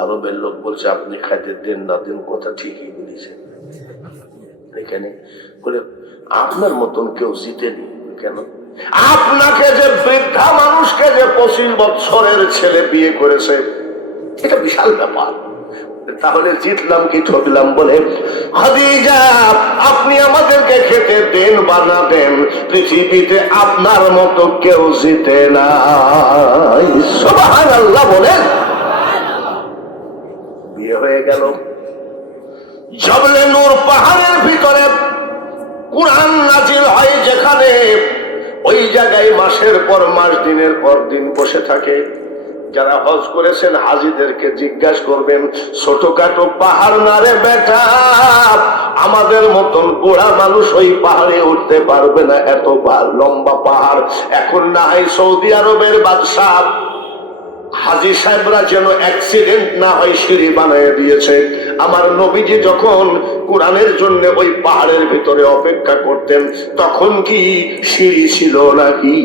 আরবের লোক বলছে, আপনি খাইতে দেন না দেন, কথা ঠিকই বলেছেন। এখানে বলে, আপনার মতন কেউ জিতেনি কেন? আপনাকে যে বৃদ্ধা মানুষকে যে 25 বছরের ছেলে বিয়ে করেছে, এটা বিশাল ব্যাপার। তাহলে জিতলাম কি ঠকলাম? বলে খাদিজা, আপনি আমাদেরকে খেতে দেন বা না দেন, পৃথিবীতে আপনার মতো কেউ জিতে নাই। সুবহানাল্লাহ বলেন। বিয়ে হয়ে গেল। জবলে নূর পাহাড়ের ভিতরে কুরআন নাজিল হয় যেখানে, ওই জায়গায় মাসের পর মাস, দিনের পর দিন বসে থাকে। যারা হজ করেছেন হাজিদেরকে জিজ্ঞাসা করবেন, ছোটখাটো পাহাড় না রে বেটা, আমাদের মতন বুড়া মানুষ ওই পাহাড়ে উঠতে পারবে না, এত লম্বা পাহাড়। এখন না হয় সৌদি আরবের বাদশাহ হাজী সাহেবরা যেন অ্যাক্সিডেন্ট না হয় সিঁড়ি বানিয়ে দিয়েছে। আমার নবীজি যখন কোরআনের জন্য ওই পাহাড়ের ভিতরে অপেক্ষা করতেন, তখন কি সিঁড়ি ছিল নাকি?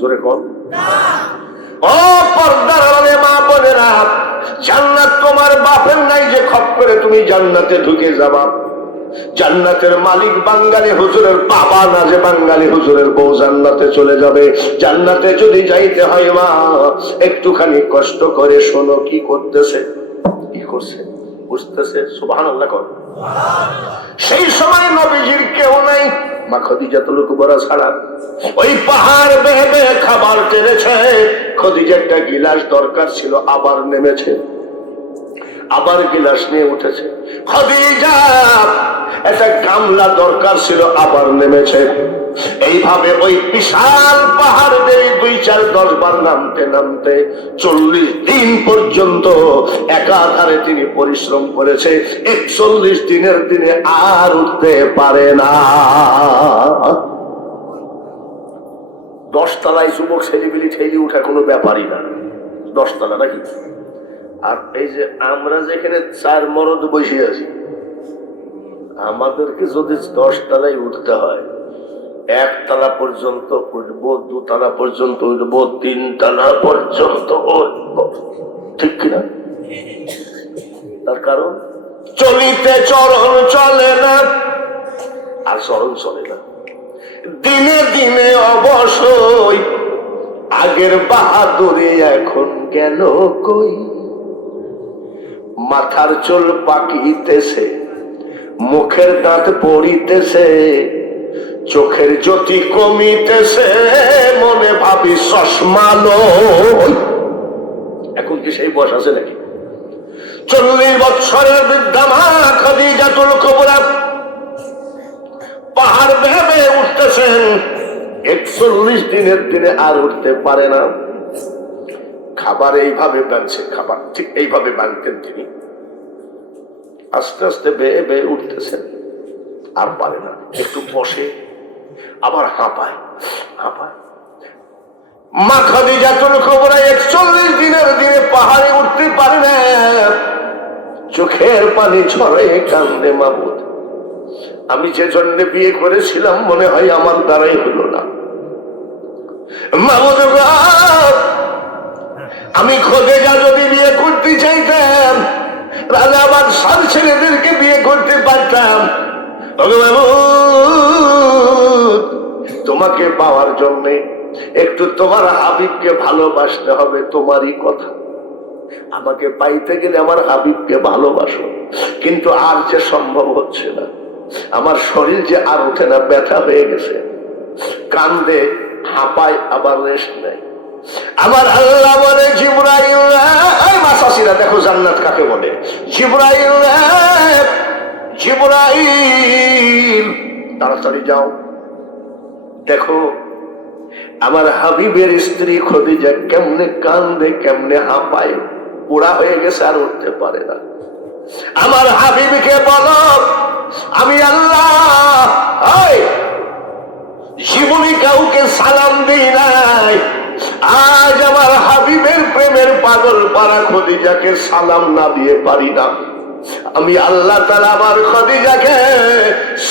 জোরে কর। ও পর্দার আড়ালে মা বোনেরা, জান্নাত তোমার বাপের নাই যে খপ করে তুমি জান্নাতে ঢুকে যাবা। জান্নাতের মালিক বাঙালি হুজুরের বাবা না যে বাঙালি হুজুরের বউ জান্নাতে চলে যাবে। জান্নাতে যদি যাইতে হয় মা, একটুখানি কষ্ট করে শোনো কি করতেছে, কি করছে, বুঝতেছে? সুবহানাল্লাহ কর। সেই সময় নবীজির কেউ নাই, মা খাদিজাতুল কুবরা ছাড়া। ওই পাহাড় বেয়ে বেয়ে খাবার টেনেছে। খাদিজা একটা গিলাস দরকার ছিল, আবার নেমেছে, আবার গিলাস নিয়ে উঠেছে। খাদিজা একটা গামলা দরকার ছিল, আবার নেমেছে। এইভাবে ওই বিশাল পাহাড় দিয়ে 2, 4, 10 বার নামতে নামতে 40 দিন পর্যন্ত একাধারে তিনি পরিশ্রম করেছে। 41 দিনের দিনে আর উঠতে পারে না। 10 তলায় যুবক ছেলেবিলি ঠেলি উঠা কোনো ব্যাপারই না। 10 তলা নাকি? আর এই যে আমরা যেখানে 4 মরদ বসে আছি, আমাদেরকে যদি 10 তলায় উঠতে হয়, 1 তলা পর্যন্ত উঠবো, 2 তলা পর্যন্ত উঠবো, 3 তলা পর্যন্ত উঠবো, ঠিক কিনা? তার কারণ চলিতে চরণ চলে না, আর চরণ চলে না। দিনে দিনে অবশ্যই আগের বাহাদুরি এখন গেল কই। মাথার চুল পাকিতেছে, মুখের দাঁত পড়িতেছে, চোখের জ্যোতি কমিতেছে, মনে ভাবি চশমালো। এখন কি সেই বয়স আছে নাকি? 40 বছরের বৃদ্ধা মা খাদিজাতুল কুবরা পাহাড় বেয়ে বেয়ে উঠতেছেন। 41 দিনের দিনে আর উঠতে পারে না। খাবার এইভাবে বানছে, খাবার ঠিক এইভাবে বানতেন তিনি। আস্তে আস্তে বেয়ে বেয়ে উঠতেছেন, আর পারে না। একটু বসে, আবার হাঁপায় হাঁপায়। মা খাদিজাতুল কুবরা 41 দিনের দিনে পাহাড়ে উঠতে পারে না। চোখের পানি ঝরে, কান্দে, মাবুদ আমি যে জন্য বিয়ে করেছিলাম মনে হয় আমার দ্বারাই হলো না। মাবুদ আমি খাদিজা যদি বিয়ে করতে চাইতাম, রাজা বাদশাহ ছেলেদেরকে বিয়ে করতে পারতাম। তোমাকে পাওয়ার জন্য একটু তোমার হাবিবকে ভালোবাসতে হবে, তোমারই কথা। আমাকে পাইতে গেলে আমার হাবিবকে ভালোবাসো, কিন্তু আর যে সম্ভব হচ্ছে না। আমার শরীর যে আর ওঠে না, ব্যথা হয়ে গেছে, কান্দে, হাঁপায়, আবার রেস্ট নেয়। আমার আল্লাহ বলে, জিবরাইল মাসাসিরা, দেখো জান্নাত কাকে বলে। জিবরাইল জিবরাইল তাড়াতাড়ি যাও, দেখো আমার হাবিবের স্ত্রী খাদিজা কেমনে কান্দে, কেমনে হাঁপায়, বুড়া হয়ে গেছে, আর উঠতে পারে না। আমার হাবিবকে বলো আমি আল্লাহ জীবনে কাউকে সালাম দিই নাই, আজ আমার হাবিবের প্রেমের পাগল পারা খাদিজাকে সালাম না দিয়ে পারি না। আমি আল্লাহ তাআলা আমার খাদিজাকে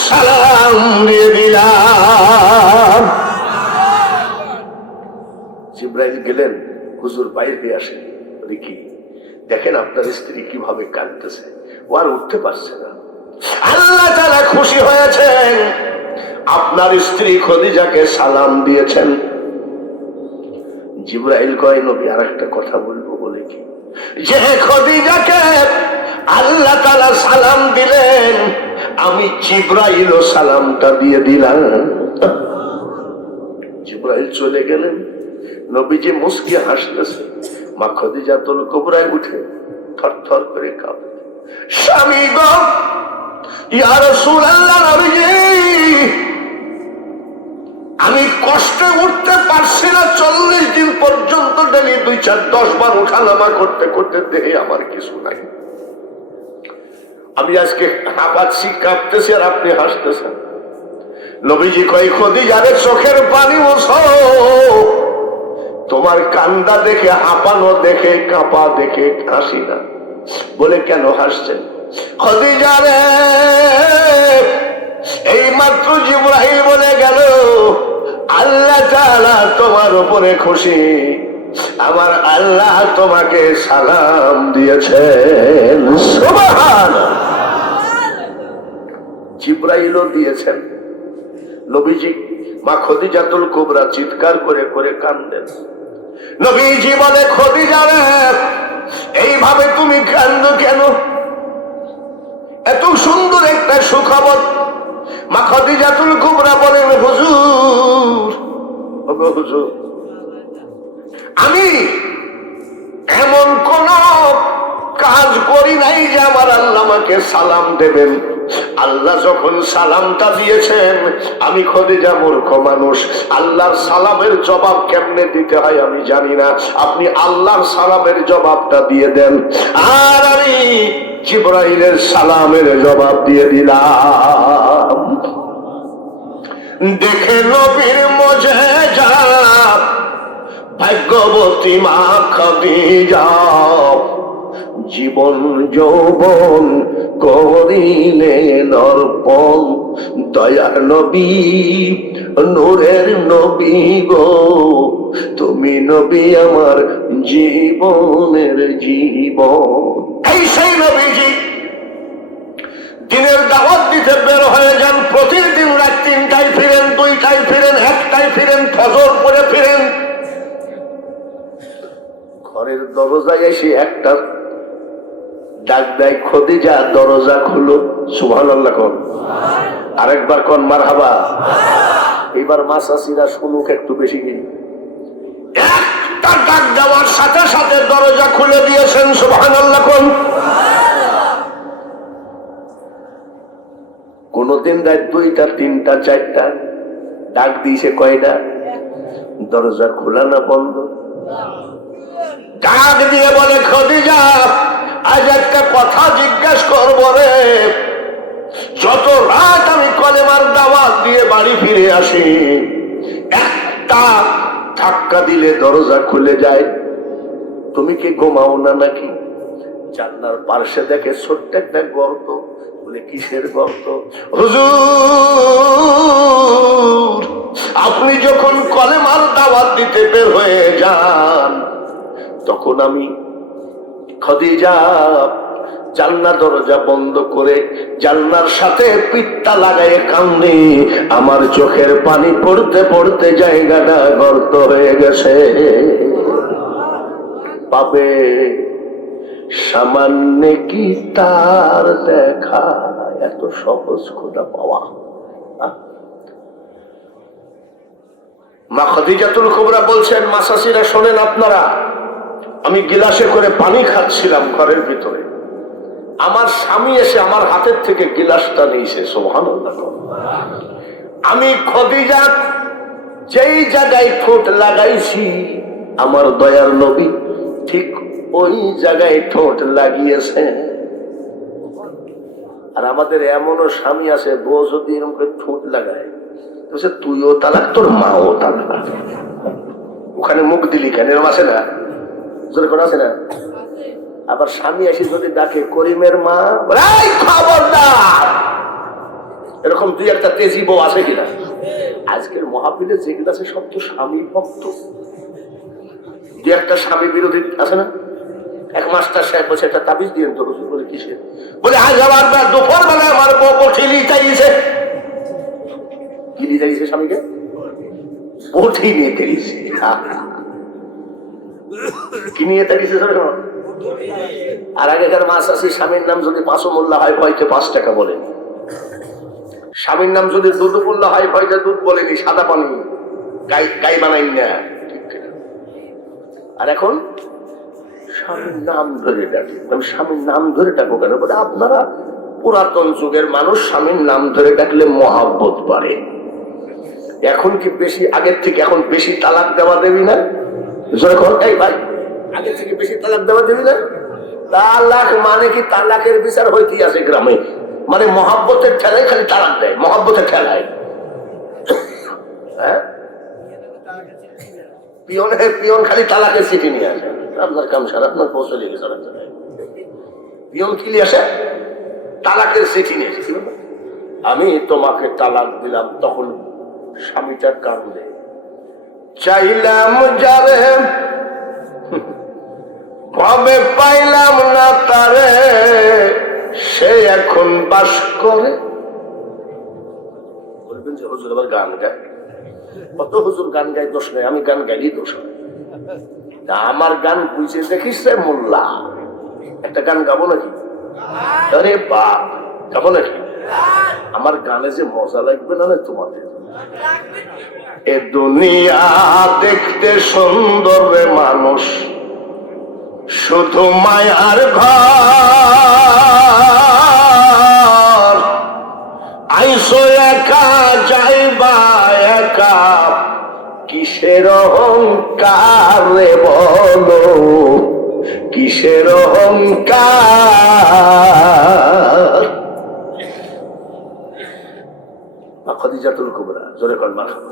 সালাম দিয়ে দিলাম। জিবরাইল গেলেন, হুজুর বাইরে হয়ে আসেন। কি দেখেন আপনার স্ত্রী কিভাবে কাঁদতেছে, ও আর উঠতে পারছে না। আল্লাহ তাআলা খুশি হয়েছেন, আপনার স্ত্রী খাদিজাকে সালাম দিয়েছেন। জিবরাইল কয়, নবী আর একটা কথা বলবো। বলে কি? যে খদিজাকে আল্লাহ তাআলা সালাম দিলেন, আমি জিবরাইল সালামটা দিয়ে দিলাম। জিবরাইল চলে গেলেন, নবীজি মুস্কি হাসতেছে, মা খদিজাতুল কুবরা উঠে থরথর করে কাঁপে, স্বামী গো, ইয়া রাসূলুল্লাহ, নবীজি আমি কষ্টে উঠতে পারছি না, 40 দিন পর্যন্ত ডেলি 2-4-10 বার উঠানামা করতে করতে দেহে আমার কিছু নাই। আমি আজকে হাঁপাচ্ছি, কাঁপতেছি, আর আপনি হাসতেছেন। নবীজি কয়, খদিজারে চোখের পানি মোছো, তোমার কান্দা দেখে, হাঁপানো দেখে, কাঁপা দেখে হাসি না। বলে কেন হাসছেন? খদিজারে এই মাত্র জিবরাইল বলে গেল, আল্লাহ তাআলা তোমার উপরে খুশি, আমার আল্লাহ তোমাকে সালাম দিয়েছেন। সুবহানাল্লাহ। জিবরাইলও দিয়েছেন। নবীজি মা খদিজাতুল কুবরা চিৎকার করে করে কাঁদেন। নবীজি বলে, খদিজা রে, এইভাবে তুমি কাঁদো কেন? এত সুন্দর একটা সুখবর। মা খদিজাতুল কুবরা বলেন, হুজুর, ওগো হুজুর, আমি এমন কোন কাজ করি নাই যে আমার আল্লাহ আমাকে সালাম দেবেন। আল্লাহ যখন সালামটা দিয়েছেন, আমি খদিজা মূর্খ মানুষ, আল্লাহর সালামের জবাব কেমনে দিতে হয় আমি জানি না। আপনি আল্লাহর সালামের জবাবটা দিয়ে দেন, আর আমি জিবরাইলের সালামের জবাব দিয়ে দিলাম। দেখে নবীর মুজিজা, ভাগ্যবতী মা খদিজা, জীবন যৌবন করিলেন অর্পণ। দয়ার নবী, নূরের নবী গো, তুমি নবী আমার জীবনের জীবন। এই সেই নবীজি দিনের দাওয়াত দিতে বের হয়ে যান, প্রতিদিন রাত 3টায় ফিরেন, 2টায় ফিরেন, 1টায় ফিরেন, ফজর পরে ফিরেন। ঘরের দরজায় এসে একটা ডাক দেয়, খদিজা দরজা খুলো। সুবহানাল্লাহ কোন, আরেকবার কোন মারহাবা। এবার মাসাসিরা শুনুক একটু বেশি দিন। একটা ডাক দেওয়ার সাথে সাথে দরজা খুলে দিয়েছেন। সুবহানাল্লাহ কোন। কোনদিন রাত 2টা, 3টা, 4টা ডাক দিয়েছে, কয়টা? দরজা খোলা না বন্ধ? ডাক দিয়ে বলে, খদিজা আজ একটা কথা জিজ্ঞাসা করবো রে। যত রাত আমি কলেমার দাওয়াত দিয়ে বাড়ি ফিরে আসি, একটা ধাক্কা দিলে দরজা খুলে যায়। তুমি কি ঘুমাও না নাকি? জানলার পাশে দেখে ছোট্ট একটা গর্ত। বলে, কিসের গর্ত? হুজুর, আপনি যখন কলেমার দাওয়াত দিতে বের হয়ে যান, তখন আমি খদিজা জানলা দরজা বন্ধ করে জানলার সাথে পিঠটা লাগাই কান্দে। আমার চোখের পানি পড়তে পড়তে জায়গাটা গর্ত হয়ে গেছে। পাবে সামান্য কি তার দেখা এত সহজ খোদা পাওয়া? মা খদিজাতুল কুবরা বলছেন, মাসাসিরা শোনেন আপনারা, আমি গিলাসে করে পানি খাচ্ছিলাম ঘরের ভিতরে, আমার স্বামী এসে আমার হাতের থেকে গিলাসটা নিয়েছে। সুবহানাল্লাহ। আমি খদিজা যেই জায়গায় ঠোঁট লাগাইছি, আমার দয়ার নবী ঠিক ওই জায়গায় ঠোঁট লাগিয়েছে। আর আমাদের এমনও স্বামী আছে, বউ যদি এরকম করে ঠোঁট লাগায়, বলছে তুইও তালাক, তোর মাও তালাক। ওখানে মুখ দিলি কেন? এরকম আছে না? আছে না? আবার স্বামী এসে যদি ডাকে, করিমের মা, খবরদার। এরকম 2-1টা তেজি বউ আছে কিনা? আজকের মহাবিলে যেগুলো আছে সব তো স্বামী ভক্ত। 2-1টা স্বামী বিরোধী আছে না? এক মাস্টার সাহেব বসে একটা তাবিজ দিয়ে তো হুজুর। বলে কিসে? বলে আজ আবার দুপুর বেলায় আমার বউ ঠিলি চাইছে। কি নিয়ে চাইছে? স্বামীকে বটি নিয়ে চাইছে। কি নিয়ে চাইছে? আর আগেকার মাছ আছে, স্বামীর নাম যদি পাঁচমোল্লা হয় পয়তে 5 টাকা বলেনি, স্বামীর নাম যদি দুধুমুল্লা হয় পয়তে দুধ বলেনি, সাদা পানি গাই বানাই না। আর এখন স্বামীর নাম ধরে ডাকি। আমি স্বামীর নাম ধরে ডাকবো কেন? বলে আপনারা পুরাতন যুগের মানুষ, স্বামীর নাম ধরে ডাকলে মহাব্বত বাড়ে। এখন কি বেশি আগের থেকে এখন বেশি তালাক দেওয়া দেবি না? যখন এই ভাই আগের থেকে বেশি তালাক দেওয়া দেবি না? তালাক মানে কি তালাকের বিচার হইতে আছে গ্রামে, মানে মহাব্বতের ঠেলায় খালি তালাক দেয়, মহাব্বতের ঠেলায়। হ্যাঁ, পিয়ন খালি তালাকের চিঠি নিয়ে আসে। আপনার কাম সারা, আপনার পৌঁছে লেগে চালাতে পিয়ন কি নিয়ে আসে? তালাকের চিঠি নিয়ে এসেছিল। আমি তোমাকে তালাক দিলাম, তখন স্বামীটার কান্দে, চাইলাম যারে ভাবে পাইলাম না তারে, সে এখন বাস করে। বলবেন যে হুজুর আবার গান গায়। কত হুজুর গান গায়, দোষ নেই, আমি গান গাইলেই দোষ হয়। আমার গান বুঝে দেখিস মোল্লা, একটা গান গাবো নাকি? আরে বাপ, গাবো নাকি? আমার গানে যে মজা লাগবে না তোমাদের। এ দুনিয়া দেখতে সুন্দর রে মানুষ, শুধু মায়ার ঘর। আইসো একা যাইবা একা, কিসের অহংকার রে বলো, কিসের অহংকার। খাদিজাতুল কুবরা, জোরে কর মারহাবা।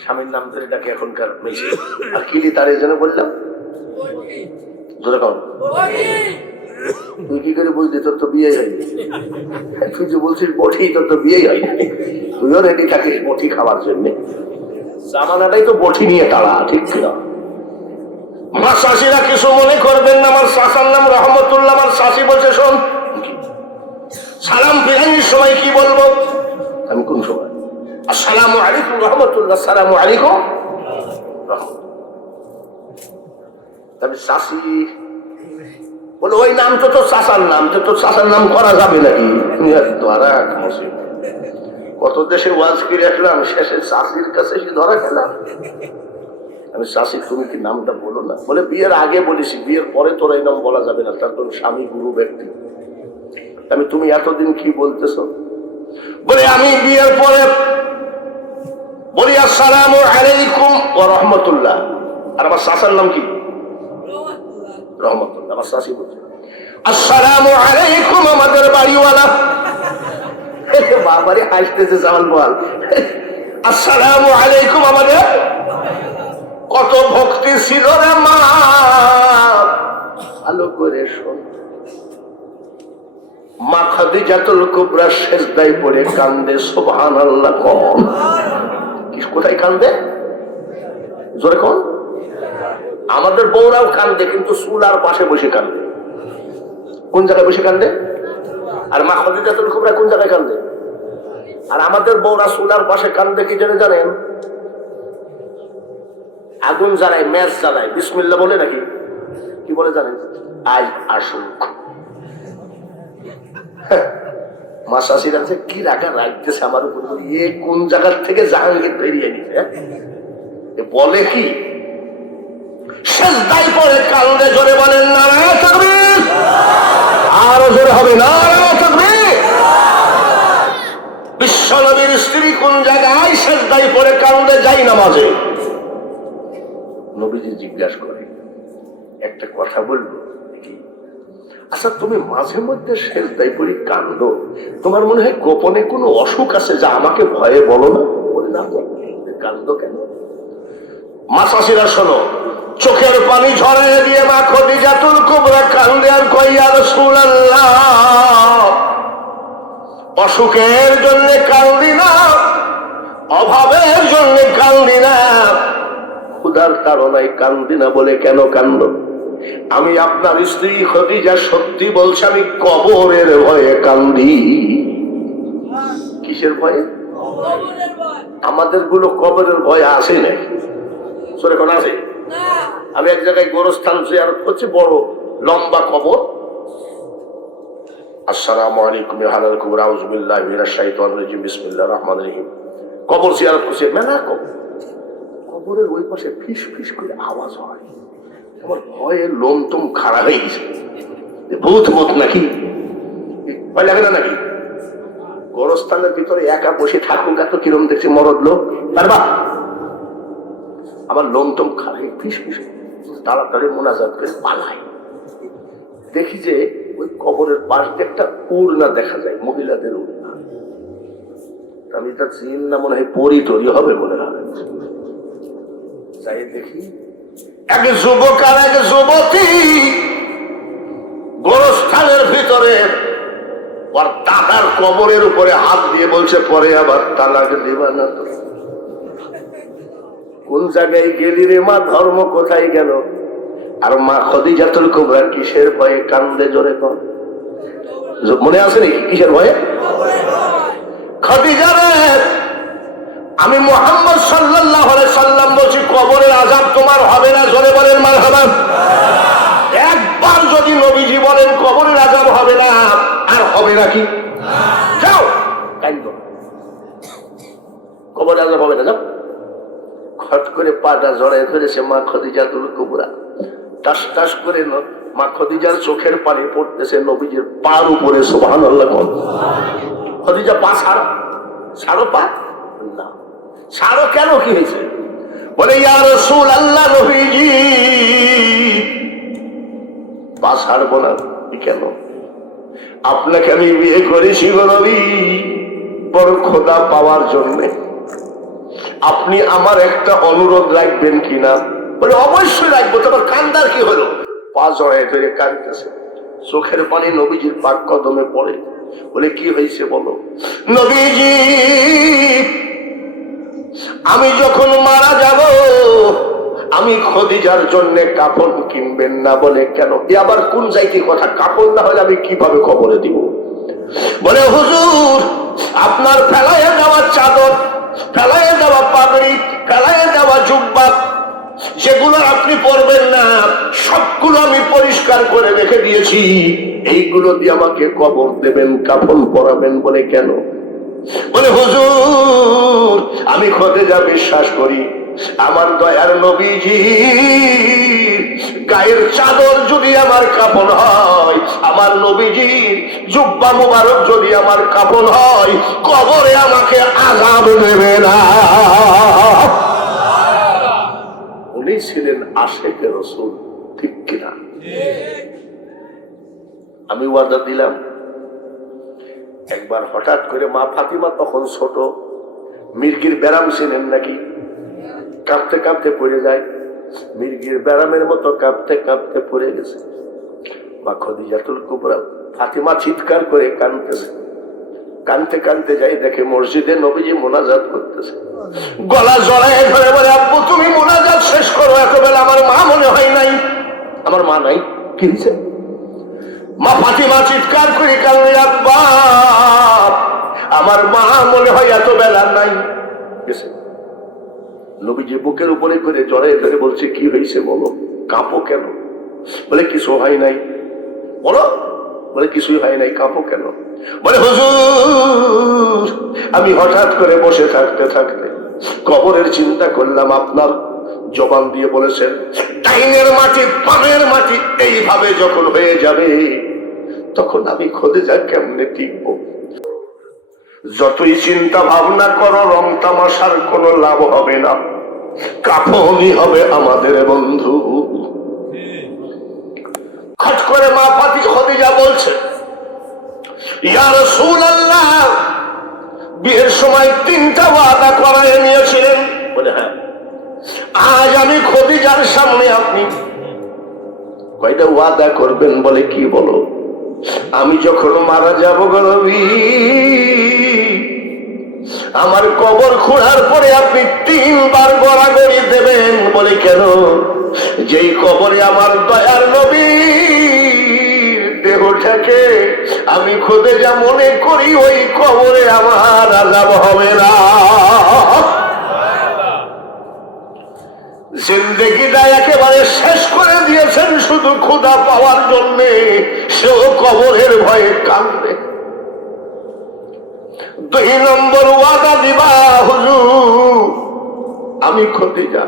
স্বামীর নাম ধরে ডাকে এখনকার মেয়ে। আর কিলি তার এই জন্য বললাম, জোরে কর। তুই কি করে বুঝলি? তোর তো বিয়ে হয়নি। তুই যে বলছিস বটি, তোর তো বিয়ে হয়নি। তুইও রেডি থাকিস বটি খাওয়ার জন্য। জামানাটাই তো বটি নিয়ে তাড়া, ঠিক ছিল। আমার শাশিরা কিছু মনে করবেন না, আমার শাসার নাম রহমতুল্লাহ। আমার শাশি বলছে, শোন, সালাম ফিরানোর সময় কি বলবো? আমি কোন সময়? আসসালামু আলাইকুম রহমতুল্লাহ, আসসালামু আলাইকুম। তবে শাশি বলে, ওই নাম তো তোর শাসার নাম, তো তোর শাসার নাম করা যাবে নাকি? কত দেশে ওয়াজ করে আসলাম, শেষে শাশির কাছে এসে ধরা খেলাম। আমি শাশি, তুমি কি নামটা বলো না? বলে বিয়ের আগে বলেছি, বিয়ের পরে তোর এই নাম বলা যাবে না, তার তোর স্বামী গুরু ব্যক্তি। আমি, তুমি এতদিন কি বলতেছো? বলে আমি বিয়ের পরে বলি আসসালামু আলাইকুম ওয়া রাহমাতুল্লাহ। আর আমার শাসার নাম কি? রহমতুল্লাহ। আমার শাশি বলছে, আসসালামু আলাইকুম আমাদের বাড়িওয়ালা। বাবারে হাসতেছে জামান বল, আসসালামু আলাইকুম আমাদের। কত ভক্তি ছিল রে মা, ভালো করে শোন। মা খাদিজাতুল কুবরা সেজদায় পড়ে কান্দে, সুবহানাল্লাহ। কখন কোথায় কান্দে? জোরে কোন? আমাদের বউরাও কান্দে, কিন্তু চুলার পাশে বসে কান্দে। কোন জায়গায় বসে কান্দে? আর মা খাদিজাতুল কুবরা কোন জায়গায় কান্দে? আর আমাদের বউরা চুলার পাশে কান্দে কি জন্য জানেন? আগুন জ্বালায়, ম্যাচ জ্বালায়, বিসমিল্লাহ বলে নাকি কি বলে জানেন? আজ আসুক। মা শাশির কাছে কি রাখা রাখতেছে আমার উপর, এ কোন জায়গার থেকে জাহাঙ্গীর বেরিয়ে নিছে বলে কি? সেজদায় পড়ে কান্দে, জোরে বলেন নারায়ে তাকবীর। আরো জোরে হবে নারায়ে তাকবীর। বিশ্বনবীর স্ত্রী কোন জায়গায় সেজদায় পড়ে কান্দে? যাই নামাজে। নবীজি জিজ্ঞাসা করে, একটা কথা বলবো? আচ্ছা, তুমি মাঝে মধ্যে সেজদায় পড়ে কান্দো, তোমার মনে হয় গোপনে কোনো অসুখ আছে যা আমাকে ভয়ে বলো না? বলে না, কান্দো কেন? মা শাশিরা শোনো, চোখের পানি ঝরায় দিয়ে মা খাদিজাতুল কুবরা কান্দে আর কয়, ইয়া রাসূলুল্লাহ, অসুখের জন্য কান্দি না, অভাবের জন্য কান্দি না, ক্ষুধার তাড়নায় কান্দি না। বলে কেন কান্দো? আমি আপনার স্ত্রী খাদিজা সত্যি বলছে, আমি কবরের ভয়ে কান্দি। কিসের ভয়ে? আমাদের গুলো কবরের ভয় আসে না, সরে কোন আছে? আমি এক জায়গায় গোরস্থান জিয়ারত করছি, বড় লম্বা কবর। আসসালামু আলাইকুম হালাল কুবরা আউযু বিল্লাহি মিনাশ শাইতানির রাজিম বিসমিল্লাহির রহমানির রহিম। কবর জিয়ারত করছি, মেলা কবর। কবরের ওই পাশে ফিস ফিস করে আওয়াজ হয়। আমার ভয়ে লোম টুম খাড়া হয়ে গেছে, ভূত ভূত নাকি, ভয় লাগে না নাকি? গোরস্থানের ভিতরে একা বসে থাকুক, এত কিরম দেখছি মরদ লোক, পারবা? আমার লোম টুম খাড়া হয়ে ফিস ফিস তাড়াতাড়ি মোনাজাত করে পালাই। দেখি যে ওই কবরের পাশ দিয়ে একটা উড়না দেখা যায়, মহিলাদের উড়না। আমি তা চিন না, মনে হয় পরি টরি হবে মনে হয়। যাই দেখি এক যুবক আর এক যুবতী গোরস্থানের ভিতরে ওর দাদার কবরের উপরে হাত দিয়ে বলছে, পরে আবার তালাক দিবা না তো? কোন জায়গায় গেলি রে মা, ধর্ম কোথায় গেল? আর মা খদিজাতুল কুবরা কিসের ভয়ে কান্দে জোরে কর? মনে আছে নাকি কিসের ভয়ে? খদিজা রে, আমি মুহাম্মদ সাল্লাল্লাহু আলাইহি সাল্লাম বলছি, কবরের আযাব তোমার হবে না, জোরে বলেন মারহাবা। একবার যদি নবীজি বলেন কবরের আযাব হবে না, আর হবে নাকি? যাও কান্দো, কবরের আযাব হবে না, যাও। খট করে পাটা জড়ায় ধরেছে মা খদিজাতুল কুবরা। টাস টাস করে মা খদিজার চোখের পানি পড়তেছে নবীজির পার উপরে। সুবহানাল্লাহ। খদিজা পা ছাড়ো, ছাড়ো পা না। ছাড়ো কেন, কি হয়েছে? বলে ইয়া রাসূলুল্লাহ, নবীজি পা ছাড়বো না কেন? আপনাকে আমি বিয়ে করেছি গো নবী বড় খোদা পাওয়ার জন্য। আপনি আমার একটা অনুরোধ রাখবেন কিনা? বলে অবশ্যই রাখবো। তোমার কান্দার কি হলো? পা জড়ায় ধরে কাঁদতেছে, চোখের পানি নবীজির পাক কদমে পড়ে। বলে কি হয়েছে বলো? নবীজি, আমি যখন মারা যাব আমি খদিজার জন্য কাপড় কিনবেন না। বলে কেন? আবার কোন যাইতে কথা, কাপড় না হলে আমি কিভাবে কবরে দিব? বলে হুজুর, আপনার ফেলাইয়া দেওয়া চাদর, ফেলাইয়া দেওয়া পাগড়ি, ফেলাইয়া দেওয়া জুব্বা, যেগুলো আপনি পরবেন না সবগুলো আমি পরিষ্কার করে রেখে দিয়েছি, এইগুলো দিয়ে আমাকে কবর দেবেন, কাফন পরাবেন। বলে কেন? বলে হুজুর, আমি খোদেজা বিশ্বাস করি আমার দয়ার নবীজি গায়ের চাদর যদি আমার কাফন হয়, আমার নবীজির জুব্বা মুবারক যদি আমার কাফন হয়, কবরে আমাকে আযাব দেবে না। উনি ছিলেন আশিকে রাসূল, ঠিক কিনা? আমি ওয়াদা দিলাম। একবার হঠাৎ করে মা ফাতিমা, তখন ছোট, মির্গির ব্যারাম ছিলেন নাকি, কাঁপতে কাঁপতে পড়ে যায়। মির্গির ব্যারামের মতো কাঁপতে কাঁপতে পড়ে গেছে। মা খদিজাতুল কুবরা ফাতিমা চিৎকার করে কাঁদতেছে। কাঁদতে কাঁদতে যাই দেখে মসজিদে নবীজি মোনাজাত করতেছে। গলা জড়ায় ধরে বলে, আব্বু তুমি মোনাজাত শেষ করো, এত বেলা আমার মা মনে হয় নাই। আমার মা নাই? কি হয়েছে? মা ফাতিমা চিৎকার করে কাঁদে, আব্বা আমার মা মনে হয় এত বেলা নাই গেছে। নবীজি বুকের উপরে করে জড়ায় ধরে বলছে, কি হয়েছে বলো, কাঁপো কেন? বলে কিছু হয় নাই। বলো। বলে কিছুই হয় নাই, কাঁপো কেন? বলে হুজুর, আমি হঠাৎ করে বসে থাকতে থাকতে কবরের চিন্তা করলাম। আপনার জবান দিয়ে বলেছেন ডাইনের মাটি বামের মাটি এইভাবে যখন হয়ে যাবে, তখন আমি খোদেজা কেমনে টিকবো? যতই চিন্তা ভাবনা করো, রং তামাশার কোনো লাভ হবে না, কাফনই হবে আমাদের বন্ধু। খট করে মা খদিজা বলছে, ইয়া রাসূলুল্লাহ, বিয়ের সময় 3টা ওয়াদা করায় নিয়েছিলেন। বলে হ্যাঁ। আজ আমি খদিজার সামনে আপনি কয়টা ওয়াদা করবেন? বলে কি বলো? আমি যখন মারা যাব গো নবী, আমার কবর খোঁড়ার পরে আপনি 3 বার গড়াগড়ি দেবেন। বলে কেন? যেই কবরে আমার দয়ার নবী দেহটাকে আমি খোদেজা মনে করি, ওই কবরে আমার আযাব হবে না। জিন্দেগিটা একেবারে দুনিয়ারে শেষ করে দিয়েছেন শুধু ক্ষুধা পাওয়ার জন্য, সেও কবরের ভয়ে কাঁদবে। 2 নম্বর ওয়াদা দিবা, হুজুর আমি খদিজা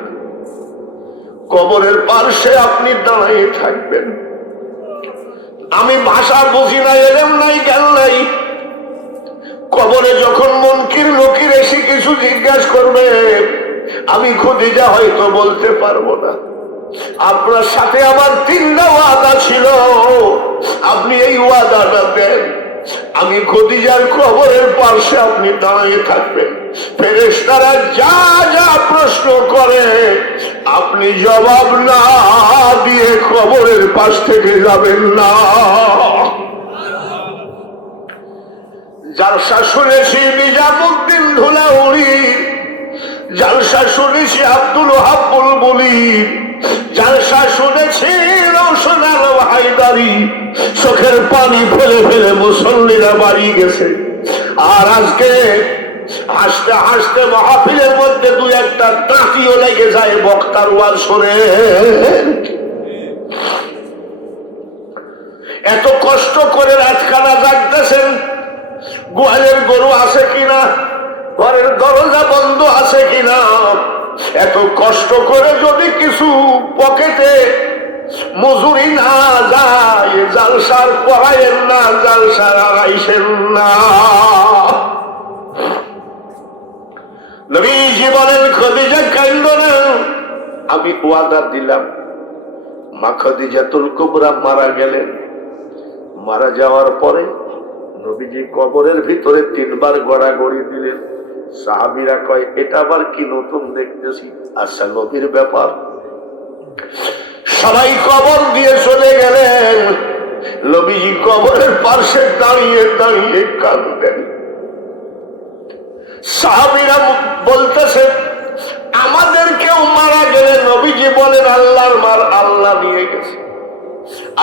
কবরের পার্শ্বে আপনি দাঁড়িয়ে থাকবেন। আমি ভাষা বুঝি না, এলেম নাই, জ্ঞান নাই। কবরে যখন মুনকির নকির এসে কিছু জিজ্ঞাসা করবে, আমি খদিজা হয়তো বলতে পারবো না। আপনার সাথে আমার 3টা ওয়াদা ছিল, আপনি এই ওয়াদাটা দেন। আমি খদিজার কবরের পাশে আপনি দাঁড়িয়ে থাকবেন। ফেরেশতারা যা যা প্রশ্ন করে আপনি জবাব না দিয়ে কবরের পাশ থেকে যাবেন না। জালসা শুনেছি নিজামুদ্দিন ধুলাউড়ি, জালসা শুনেছি আব্দুল ওহাব বুলবুলি, জালসা শুনেছি রওশন আলম হায়দারি। চোখের পানি ফেলে ফেলে মুসল্লিরা বাড়ি গেছে। আর আজকে হাসতে হাসতে মাহফিলের মধ্যে 2-1টা দাঁতিও লেগে যায় বক্তার ওয়াজ শুনে। এত কষ্ট করে রাতখানা জাগতেছেন, গোয়ালের গরু আছে কিনা, ঘরের দরজা বন্ধ আছে কিনা, এত কষ্ট করে যদি কিছু পকেটে মজুরি না যায়, জালসার পড়াইয়েন না, জালসার আড়াইছেন না। নবীজি বলেন, খদিজা কাঁদো না, আমি ওয়াদা দিলাম। মা খদিজাতুল কুবরা মারা গেলেন। মারা যাওয়ার পরে নবীজি কবরের ভিতরে 3বার গড়াগড়ি দিলেন। সাহাবীরা কয়, এটা আবার কি নতুন দেখতেছি? আচ্ছা, নবীর ব্যাপার। সবাই কবর দিয়ে চলে গেলেন। নবীজি কবরের পাশে দাঁড়িয়ে দাঁড়িয়ে কাঁদলেন। সাহাবীরা বলতেছে, আমাদের কেউ মারা গেলে নবীজি বলেন, আল্লাহর মার আল্লাহ নিয়ে গেছে।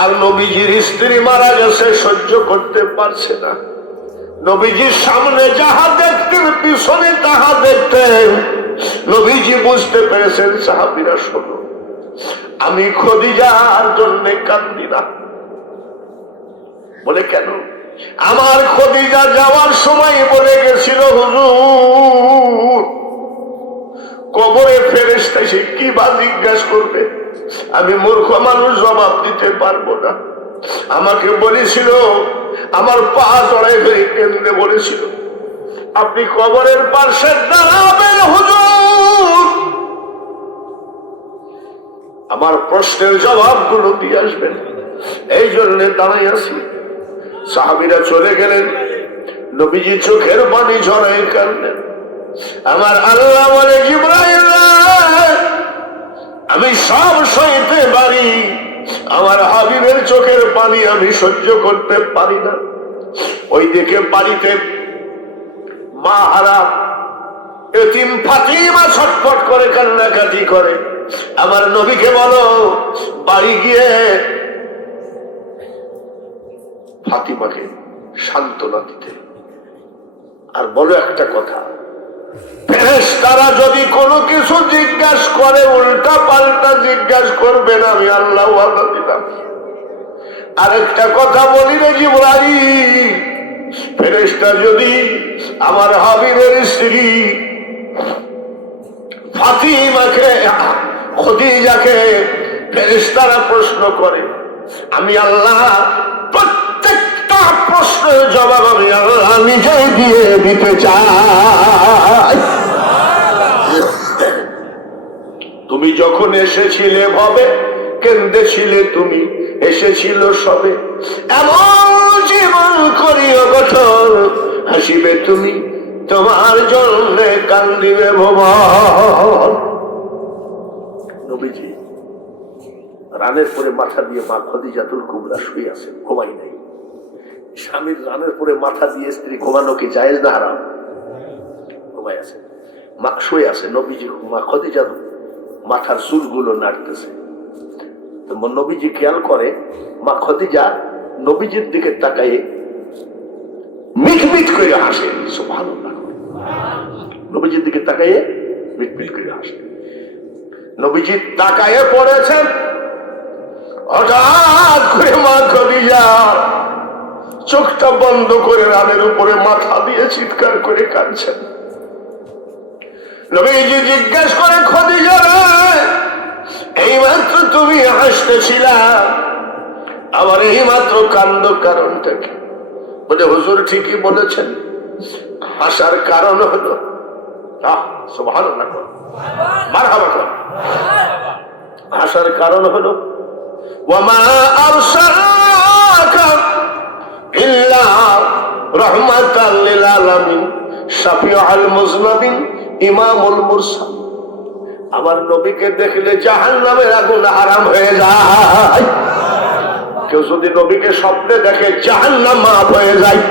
আর নবীজির স্ত্রী মারা গেছে, সহ্য করতে পারছে না। নবীজির সামনে যাহা দেখতেন, পিছনে তাহা দেখতেন। নবীজি বুঝতে পেরেছেন, সাহাবীরা শোনো, আমি খদিজার জন্য কাঁদি না। বলে কেন? আমার খদিজা যাওয়ার সময় বলে গেছিল, হুজুর কবরে ফেরেশতা এসে কি বা জিজ্ঞাসা করবে, আমি মূর্খ মানুষ জবাব দিতে পারবো না। আমাকে বলেছিল, আমার পা জড়াই ধরে কেন্দ্রে বলেছিল, আপনি কবরের পাশে দাঁড়াবেন হুজুর, আমার প্রশ্নের জবাবগুলো দিয়ে আসবেন, এই জন্য দাঁড়াই আছি। সাহাবীরা চলে গেলেন। নবীজি চোখের পানি ঝরাই কাঁদলেন। আমার আল্লাহ বলে, জিবরাইল আমি সব সইতে পারি, আমার হাবিবের চোখের পানি আমি সহ্য করতে পারি না। ওই দিকে বাড়িতে মা হারা এতিম ফাতিমা ছটফট করে কান্নাকাটি করে। আমার নবীকে বলো বাড়ি গিয়ে ফাতিমাকে সান্ত্বনা দিতে, আর বলো একটা কথা, ফেরেশতারা যদি কোনো কিছু জিজ্ঞাসা করে উল্টা পাল্টা জিজ্ঞাসা করবে না, আমি আল্লাহ ওয়াদা দিলাম। আরেকটা কথা বলি রে জিবরাইল, ফেরেশতা যদি আমার হাবিবের স্ত্রী ফাতিমাকে খদিজাকে ফেরেশতারা প্রশ্ন করে, আমি আল্লাহ প্রত্যেকটা প্রশ্নের জবাব আমি আল্লাহ নিজে দিয়ে দিতে চাই। তুমি যখন এসেছিলে ভবে কেন্দেছিলে, তুমি এসেছিল সবে, এমন জীবন করিও গঠন, হাসিবে তুমি তোমার জন্য কান্দিবে ভুবন। নবীজি রানের পরে মাথা দিয়ে মা খদিজাতুল কুবরা শুয়ে আছে, ঘুমাই নাই। স্বামীর রানের পরে মাথা দিয়ে স্ত্রী ঘুমানো কি জায়েজ না হারাম? ঘুমাই আছে, মা শুয়ে আছে। নবীজি মা খদিজা মাথার চুলগুলো নাড়তেছে। তো নবীজি খেয়াল করে মা খদিজা নবীজির দিকে তাকায়ে মিটমিট করে হাসে। সুবহানাল্লাহ। নবীজির দিকে তাকায়ে মিটমিট করে হাসে। নবীজি তাকায়ে পড়েছেন, হঠাৎ করে মা খাদিজা চোখটা বন্ধ করে রানের উপরে মাথা দিয়ে চিৎকার করে কাঁদছেন। নবীজি জিজ্ঞেস করে, খাদিজা এইমাত্র তুমি হাসতেছিলা, আবার এইমাত্র কান্দ কারণটা কি? বলে, হুজুর ঠিকই বলেছেন, হাসার কারণ হলো, সুবহানাল্লাহ, মারহাবা, হাসার কারণ হলো ওয়ামা আরসালনাকা ইল্লা রাহমাতাল লিল আলামিন শাফিউল মুজনাবিন ইমামুল মুরসাল। আমার নবীকে দেখলে জাহান্নামের আগুন হারাম হয়ে যায়। কেউ যদি নবীকে স্বপ্নে দেখে জাহান্নাম মাফ হয়ে যায়।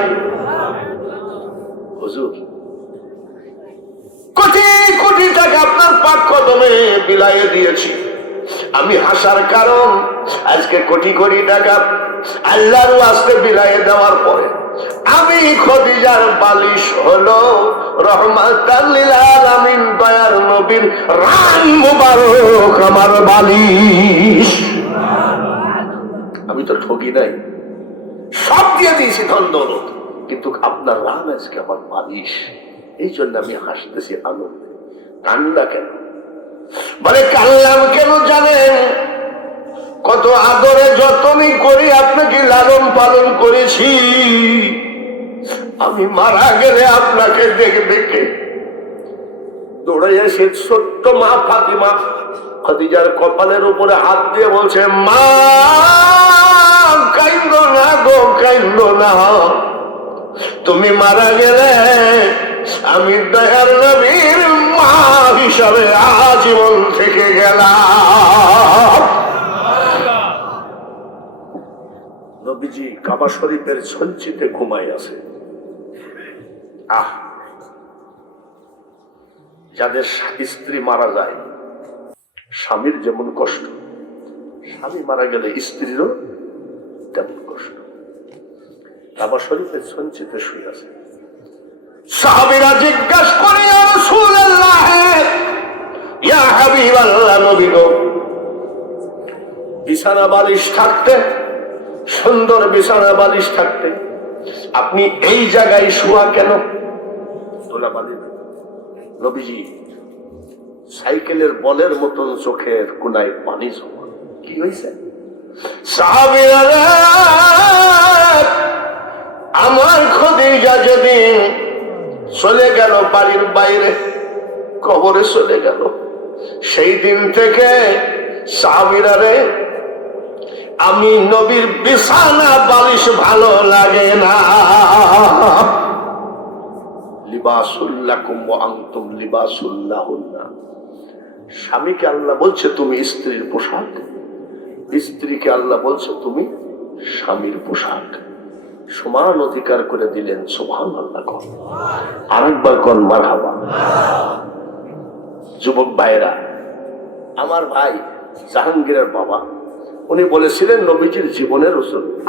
হুজুর, কোটি কোটি টাকা আপনার পাক কদমে বিলায়ে দিয়েছি, আমি হাসার কারণ আজকে কোটি কোটি টাকা আল্লাহর ওয়াস্তে বিলায়ে দেওয়ার পরে আমি খাদিজার বালিশ হলো রহমাতাল লিল আলামিন, দয়ার নবীর রান মুবারক আমার বালিশ। আমি তো ঠকি নাই, সব দিয়ে দিয়েছি ধন দৌলত, কিন্তু আপনার রান আজকে আমার বালিশ, এই জন্য আমি হাসতেছি আনন্দে। কান্না কেন? বলে, কান্নাম কেন জানেন? কত আদরে যতনই করি আপনাকে লালন পালন করেছি, আমি মারা গেলে আপনাকে দেখবে কে? দৌড়ে এসে ছোট্ট মা ফাতিমা খাদিজার কপালের উপরে হাত দিয়ে বলছে, মা কাইন্দো না গো, কাইন্দো না, তুমি মারা গেলে আমি দয়ার নবীর মা হিসাবে আজীবন থেকে গেলাম। নবীজি কাবা শরীফের সঞ্চিতে ঘুমাই আছে। যাদের স্ত্রী মারা যায়, স্বামীর যেমন কষ্ট, স্বামী মারা গেলে স্ত্রীরও তেমন কষ্ট। কাবা শরীফের সঞ্চিতে শুয়ে আছে। সাহাবীরা জিজ্ঞাসা করে, ইয়া রাসূলুল্লাহ, ইয়া হাবিবাল্লাহ, নবী গো, বিছানা বালিশ থাকতে, সুন্দর বিছানা বালিশ থাকতে আপনি এই জায়গায় শোয়া কেন? নবীজি সাইকেলের বলের মতন চোখের কোনায় পানি জমা। কি হয়েছে? সাহাবীরা, আমার খাদিজা যেদিন চলে গেল বাড়ির বাইরে, কবরে চলে গেল, সেই দিন থেকে সাহাবীরা রে, আমি নবীর বিছানা বালিশ ভালো লাগে না। লিবাসুল্লাকুম ওয়া আনতুম লিবাসুল্লাহুন্না। স্বামীকে আল্লাহ বলছে তুমি স্ত্রীর পোশাক, স্ত্রীকে আল্লাহ বলছে তুমি স্বামীর পোশাক। সমান অধিকার করে দিলেন। সুবহানাল্লাহ। কোন আরেকবার কোন মারহাবা। যুবক ভাইরা, আমার ভাই জাহাঙ্গীরের বাবা উনি বলেছিলেন নবীজির জীবনের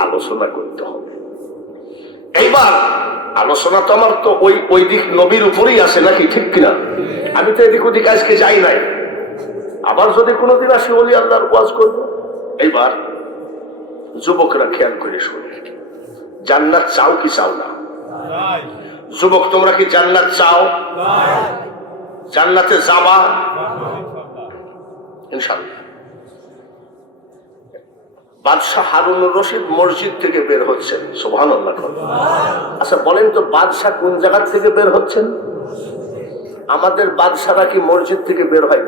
আলোচনা করতে হবে। এইবার আলোচনা তো আমার তো ওই দিক নবীর উপরেই আছে নাকি, ঠিক কিনা? আমি তো এদিক ওদিক আজকে যাই নাই, আবার যদি কোনোদিন আসি ওলি আল্লাহর ওয়াজ করবো। এইবার যুবকরা খেয়াল করে শুনে, জান্নাত চাও কি চাও না? যুবক তোমরা কি জান্নাত চাও? জান্নাতে যাবা ইনশাআল্লাহ। বাদশাহ হারুনুর রশিদ মসজিদ থেকে বের হচ্ছেন। সুবহানাল্লাহ। আচ্ছা বলেন তো, বাদশাহ কোন জায়গা থেকে বের হচ্ছেন? আমাদের বাদশাহরা কি মসজিদ থেকে বের হয়?